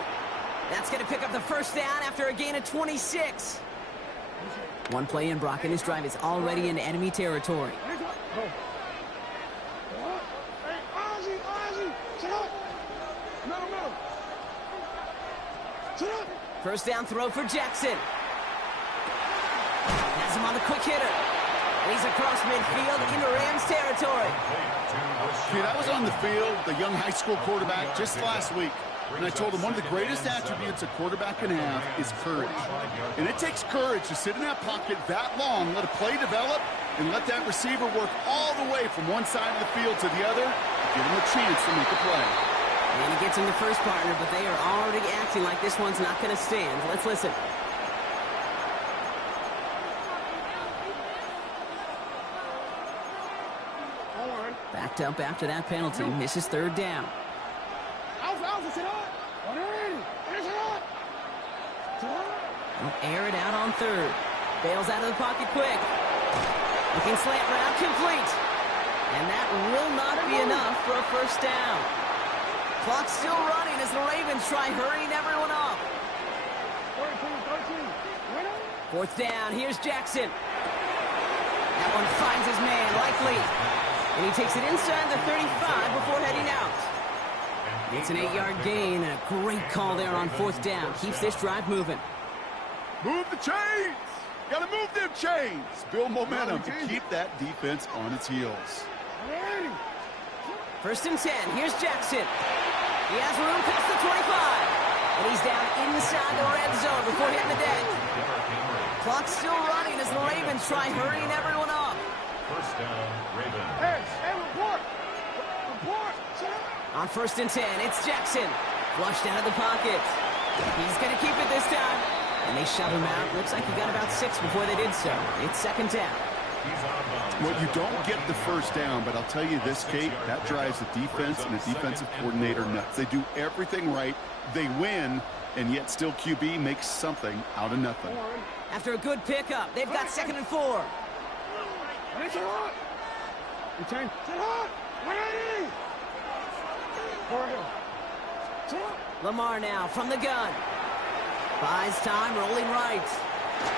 That's going to pick up the first down after a gain of 26. One play in, Brock, and this drive is already into enemy territory. First down throw for Jackson. Has him on the quick hitter. And he's across midfield into Rams territory. Kid, I was on the field, the young high school quarterback, just last week. And I told him one of the greatest attributes a quarterback can have is courage. And it takes courage to sit in that pocket that long, let a play develop, and let that receiver work all the way from one side of the field to the other, give him a chance to make a play. And he gets him the first partner, but they are already acting like this one's not going to stand. Let's listen. Backed up after that penalty, misses third down. They'll air it out on third. Bails out of the pocket quick. Looking slant route, complete. And that will not be enough for a first down. Clock's still running as the Ravens try hurrying everyone up. Fourth down, here's Jackson. That one finds his man, likely. And he takes it inside the 35 before heading out. It's an 8-yard gain, and a great call there on fourth down. Keeps this drive moving. Move the chains! Gotta move them chains! Build momentum to keep that defense on its heels. First and 10, here's Jackson. He has room past the 25. And he's down inside the red zone before hitting the deck. Clock's still running as the Ravens try hurrying everyone up. First down, Ravens. Hey, report! Report! On first and 10, it's Jackson. Flushed out of the pocket. He's going to keep it this time. And they shove him out. Looks like he got about 6 before they did so. It's second down. Well, you don't get the first down, but I'll tell you this, Kate, that drives the defense and the defensive coordinator nuts. They do everything right. They win, and yet still QB makes something out of nothing. After a good pickup, they've got second and 4. Lamar now from the gun. Buys time, rolling right.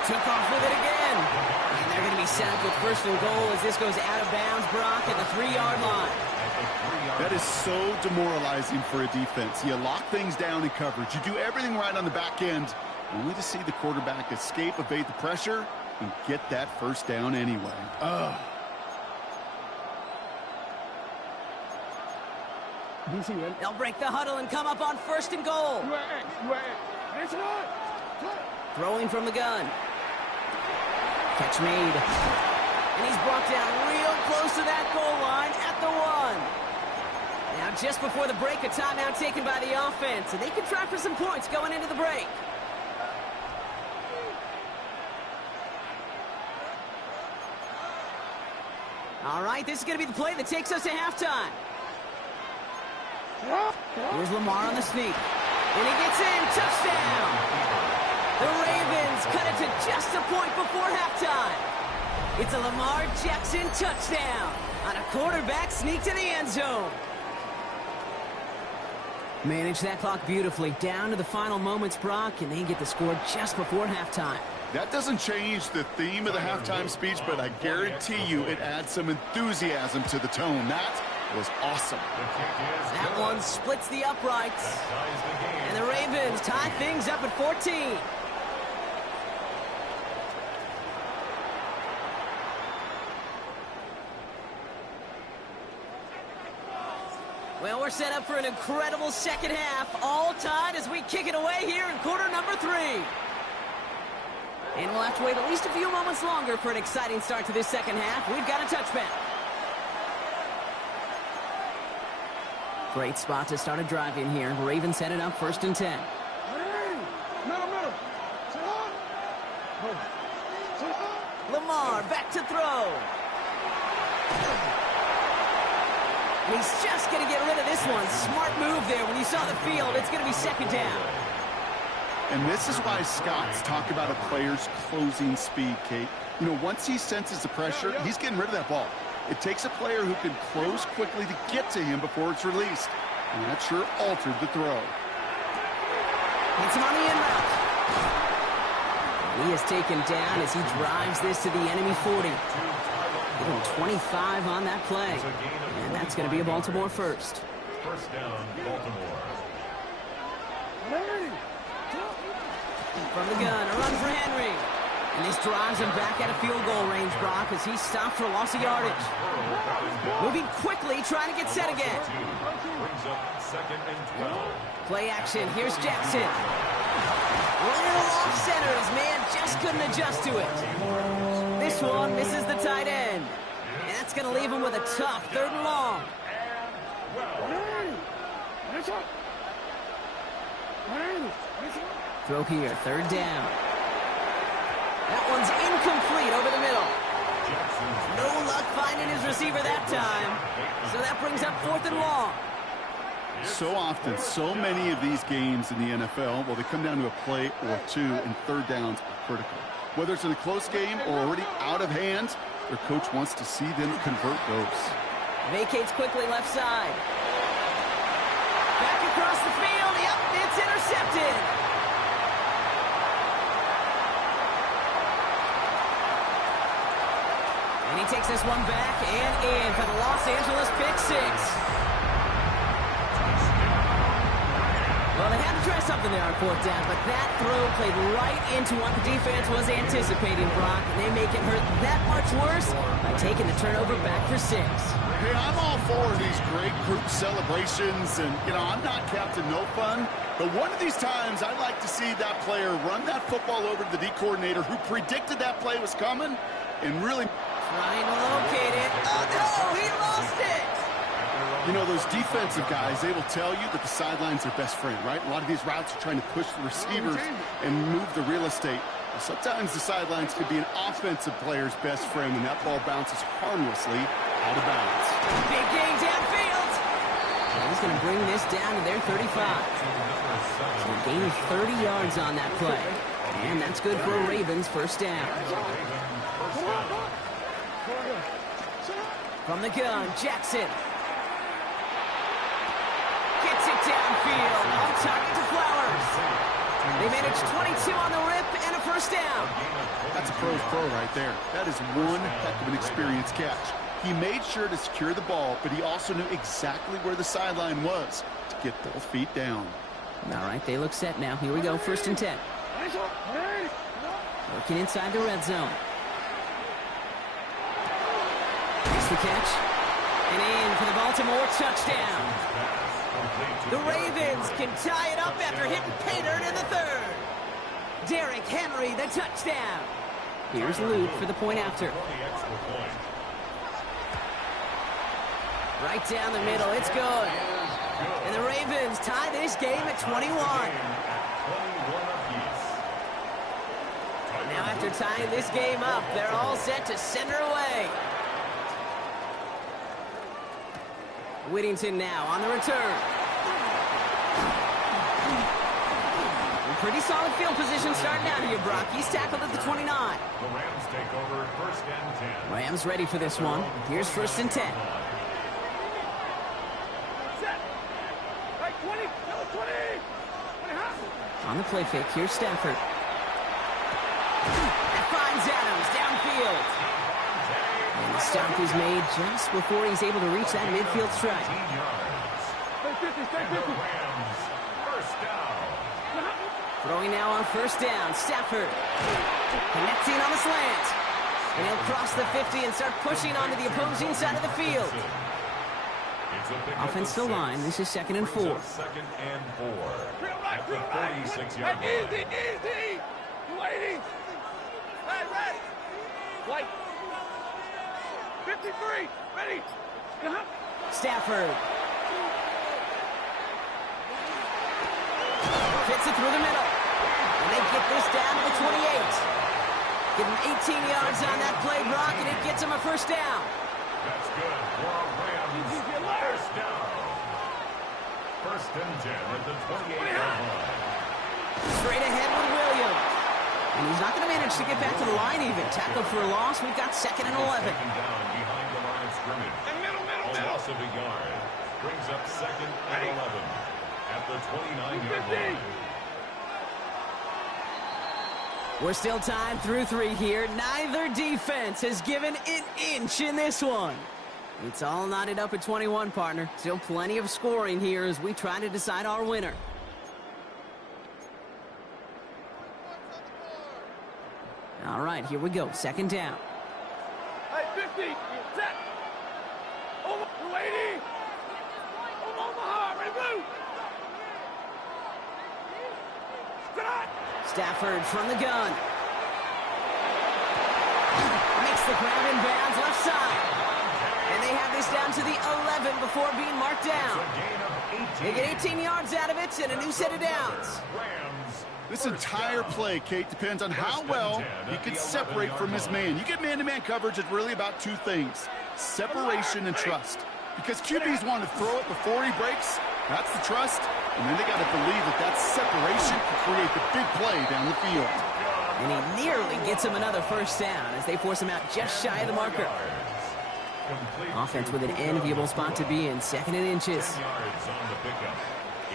Took off with it again. And they're going to be set up with first and goal as this goes out of bounds, Brock, at the 3-yard line. That is so demoralizing for a defense. You lock things down in coverage. You do everything right on the back end, only to see the quarterback escape, evade the pressure, and get that first down anyway. Ugh. They'll break the huddle and come up on first and goal. Throwing from the gun. Catch made. And he's brought down real close to that goal line at the 1. Now just before the break, a timeout taken by the offense, and they can try for some points going into the break. All right, this is going to be the play that takes us to halftime. Here's Lamar on the sneak. And he gets in. Touchdown! The Ravens cut it to just a point before halftime. It's a Lamar Jackson touchdown on a quarterback sneak to the end zone. Manage that clock beautifully. Down to the final moments, Brock, and they get the score just before halftime. That doesn't change the theme of the halftime speech, but I guarantee you it adds some enthusiasm to the tone. That was awesome. That one splits the uprights. And the Ravens tie things up at 14. Well, we're set up for an incredible second half. All tied as we kick it away here in quarter number 3. And we'll have to wait at least a few moments longer for an exciting start to this second half. We've got a touchback. Great spot to start a drive in here. Ravens headed up first and 10. Lamar back to throw. And he's just going to get rid of this one. Smart move there. When you saw the field, it's going to be second down. And this is why Scott's talk about a player's closing speed, Kate. You know, once he senses the pressure, he's getting rid of that ball. It takes a player who can close quickly to get to him before it's released. And that sure altered the throw. Hits him on the in route. He is taken down as he drives this to the enemy 40. Give him 25 on that play. And that's going to be a Baltimore first. First down, Baltimore. From the gun, a run for Henry. And this drives him back out of field goal range, Brock, as he stopped for loss of yardage. Moving quickly, trying to get set again. Brings up second and 12. Play action. Here's Jackson. Running along center. His man just couldn't adjust to it. This one misses the tight end. And that's going to leave him with a tough 3rd and long. Throw here, 3rd down. That one's incomplete over the middle. No luck finding his receiver that time. So that brings up 4th and long. So often, so many of these games in the NFL, well, they come down to a play or two, and 3rd downs are critical. Whether it's in a close game or already out of hand, their coach wants to see them convert those. Vacates quickly left side. Back across the field. Yep, it's intercepted. And he takes this one back and in for the Los Angeles pick 6. Well, they had to try something there on 4th down, but that throw played right into what the defense was anticipating, Brock, and they make it hurt that much worse by taking the turnover back for 6. Hey, I'm all for these great group celebrations, and, I'm not Captain No Fun, but one of these times I'd like to see that player run that football over to the D coordinator who predicted that play was coming and really... Trying to locate it. Oh, no, he lost it. Those defensive guys, they will tell you that the sideline's their best friend, right? A lot of these routes are trying to push the receivers and move the real estate. Well, sometimes the sidelines could be an offensive player's best friend, and that ball bounces harmlessly out of bounds. Big gain downfield. And he's going to bring this down to their 35. So a gain of 30 yards on that play. And that's good for a Ravens 1st down. From the gun, Jackson. Gets it downfield. On target to Flowers. They managed 22 on the rip and a 1st down. That's a pro's pro right there. That is one heck of an experienced catch. He made sure to secure the ball, but he also knew exactly where the sideline was to get both feet down. All right, they look set now. Here we go, 1st and 10. Working inside the red zone. Here's the catch. And in for the Baltimore touchdown. The Ravens can tie it up after hitting pay dirt in the 3rd. Derrick Henry, the touchdown. Here's Luke for the point after. Right down the middle, it's good. And the Ravens tie this game at 21. Now after tying this game up, they're all set to send her away. Whittington now on the return. Pretty solid field position starting out here, Brock. He's tackled at the 29. The Rams take over 1st and 10. Rams ready for this one. Here's 1st and 10. Set. Right, 20. 20. On the play fake, here's Stafford. That finds Adams downfield. And the stop is made just before he's able to reach that midfield strike. Stay 50. Rams, 1st down. Throwing now on 1st down. Stafford connecting on the slant. And he'll cross the 50 and start pushing onto the opposing side of the field. Offensive line, this is 2nd and 4. 2nd and 4. At the 46-yard line. Easy. Waiting. Red. White. 53. Ready. Stafford. Fits it through the middle. And they get this down to the 28. Give him 18 yards on that play, Brock, and it gets him a 1st down. That's good for a Rams 1st down. 1st and 10 at the 28-yard line. Straight ahead with Williams. And he's not going to manage to get back to the line even. Tackled for a loss. We've got 2nd and 11. Second down behind the line of scrimmage. A loss of a yard. Brings up 2nd and 11 at the 29-yard line. We're still tied through 3 here. Neither defense has given an inch in this one. It's all knotted up at 21, partner. Still plenty of scoring here as we try to decide our winner. All right, here we go. 2nd down. Hey, 50. Set. Hold 280. Omaha, ready, blue. Stop. Stafford from the gun. Makes the grab in bounds left side. And they have this down to the 11 before being marked down. They get 18 yards out of it and a new set of downs. This entire play, Kate, depends on how well he can separate from his man. You get man-to-man coverage, it's really about two things: separation and trust. Because QBs want to throw it before he breaks, that's the trust, and then they got to believe that that separation can create the big play down the field. And he nearly gets him another first down as they force him out just shy of the marker. Offense with an enviable spot to be in, 2nd and inches. 10 yards on the pickup.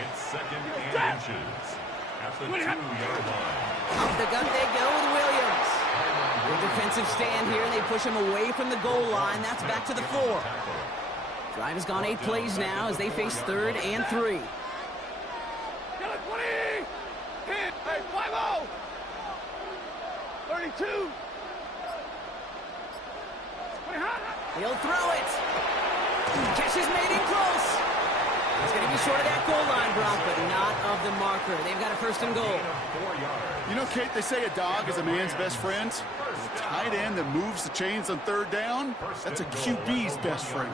It's 2nd and inches at the 2-yard line. Off the gun they go with Williams. Good defensive stand here, and they push him away from the goal line. That's back to the 4. Drive has gone 8 plays now as they face 3rd and 3. Get it, 20. Hit. Hey, 5-0. 32. He'll throw it. Catch is made in close. It's going to be short of that goal line, Brock, but not of the marker. They've got a 1st and goal. You know, Kate, they say a dog is a man's best friend. A tight end that moves the chains on 3rd down, that's a QB's best friend.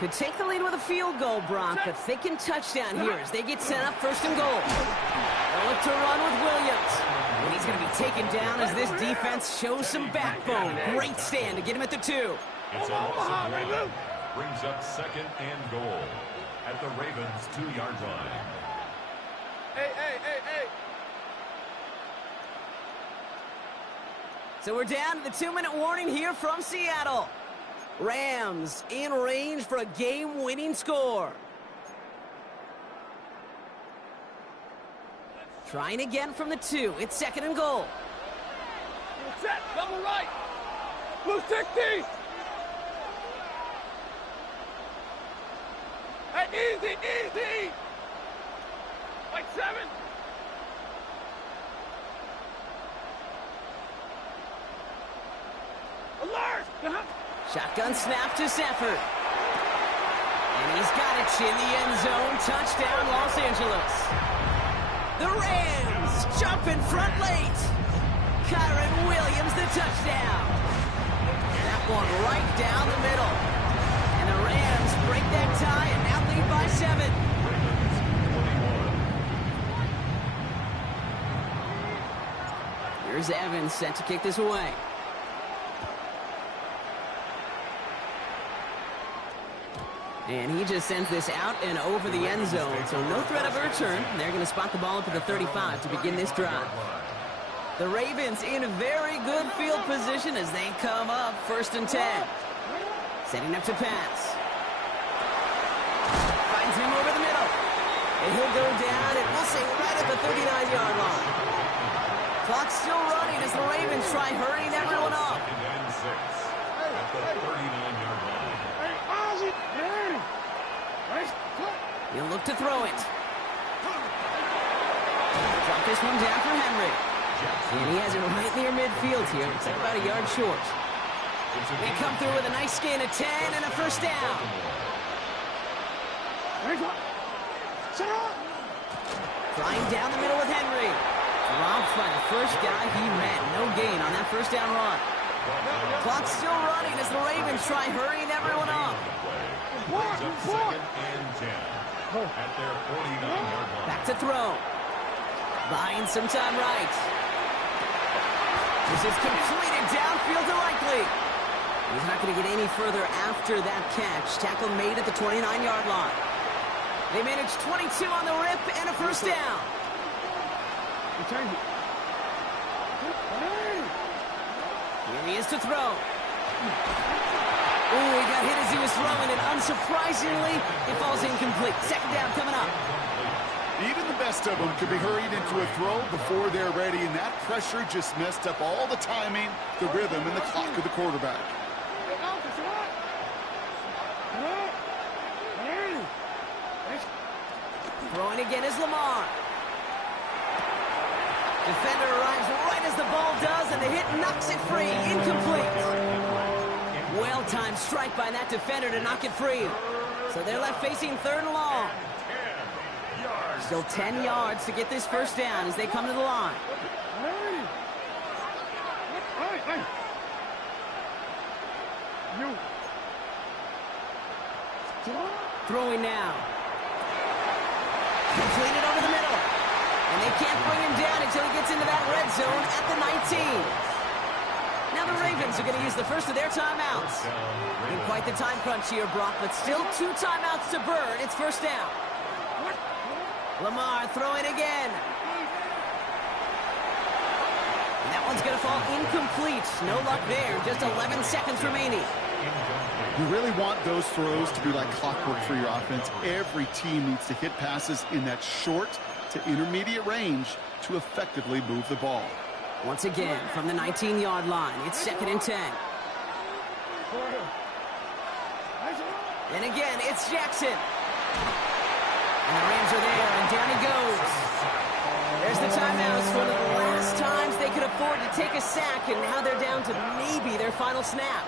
Could take the lead with a field goal, Brock, but thinking touchdown here as they get set up 1st and goal. They'll look to run with Williams. And he's going to be taken down as this defense shows some backbone. Great stand to get him at the 2. It's a loss of 1. Brings up 2nd and goal at the Ravens' 2-yard line. Hey. So we're down to the 2-minute warning here from Seattle. Rams in range for a game-winning score. Trying again from the 2. It's 2nd and goal. Set, double right. Blue 60. Hey, easy. Like 7. Alert. Shotgun snap to Stafford. And he's got it in the end zone. Touchdown, Los Angeles. The Rams jump in front late. Kyron Williams, the touchdown. That one right down the middle. And the Rams break that tie and now lead by 7. Here's Evans set to kick this away. And he just sends this out and over the end zone. So no threat of a return. They're going to spot the ball up at the 35 to begin this drive. The Ravens in a very good field position as they come up 1st and 10. Setting up to pass. Finds him over the middle. And he'll go down, and we'll say right at the 39-yard line. Clock's still running as the Ravens try hurrying everyone up. 2nd and 6 at the 39-yard line. He'll look to throw it. Drop this one down for Henry. And he has it right near midfield here. It's like about a yard short. They come through with a nice gain of 10 and a 1st down. Flying down the middle with Henry. Dropped by the first guy he met. No gain on that 1st down run. Clock's still running as the Ravens try hurrying everyone up. Brings up 2nd and 10 at their 49-yard line. Back to throw. Buying some time right. This is completed downfield to Likely. He's not going to get any further after that catch. Tackle made at the 29-yard line. They managed 22 on the rip and a 1st down. Here he is to throw. Ooh, he got hit as he was throwing, and unsurprisingly, it falls incomplete. 2nd down coming up. Even the best of them could be hurried into a throw before they're ready, and that pressure just messed up all the timing, the rhythm, and the clock of the quarterback. Throwing again is Lamar. Defender arrives right as the ball does, and the hit knocks it free. Incomplete. Well-timed strike by that defender to knock it free. So they're left facing 3rd and long. Still 10 yards to get this first down as they come to the line. Throwing now. Completed over the middle. And they can't bring him down until he gets into that red zone at the 19. Now the Ravens are going to use the first of their timeouts. In quite the time crunch here, Brock, but still 2 timeouts to burn. It's first down. Lamar throwing again. And that one's going to fall incomplete. No luck there. Just 11 seconds remaining. You really want those throws to be like clockwork for your offense. Every team needs to hit passes in that short to intermediate range to effectively move the ball. Once again, from the 19-yard line, it's 2nd and 10. And again, it's Jackson. And the Rams are there, and down he goes. There's the timeout. It's one of the last times they could afford to take a sack, and now they're down to maybe their final snap.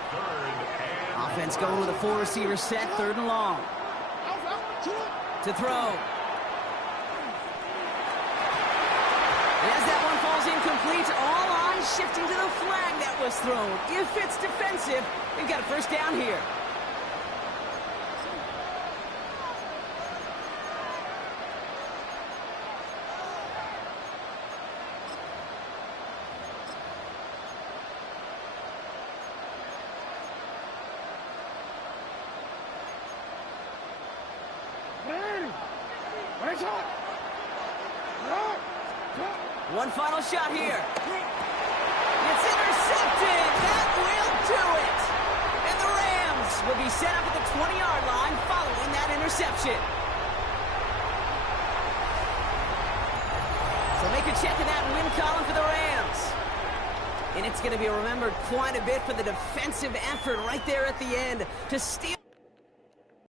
Offense going with a 4-receiver set, 3rd and long. To throw. And as that one falls incomplete, all eyes shifting to the flag that was thrown. If it's defensive, they've got a first down here. One final shot here. It's intercepted. That will do it. And the Rams will be set up at the 20-yard line following that interception. So make a check in that win column for the Rams. And it's going to be remembered quite a bit for the defensive effort right there at the end to steal.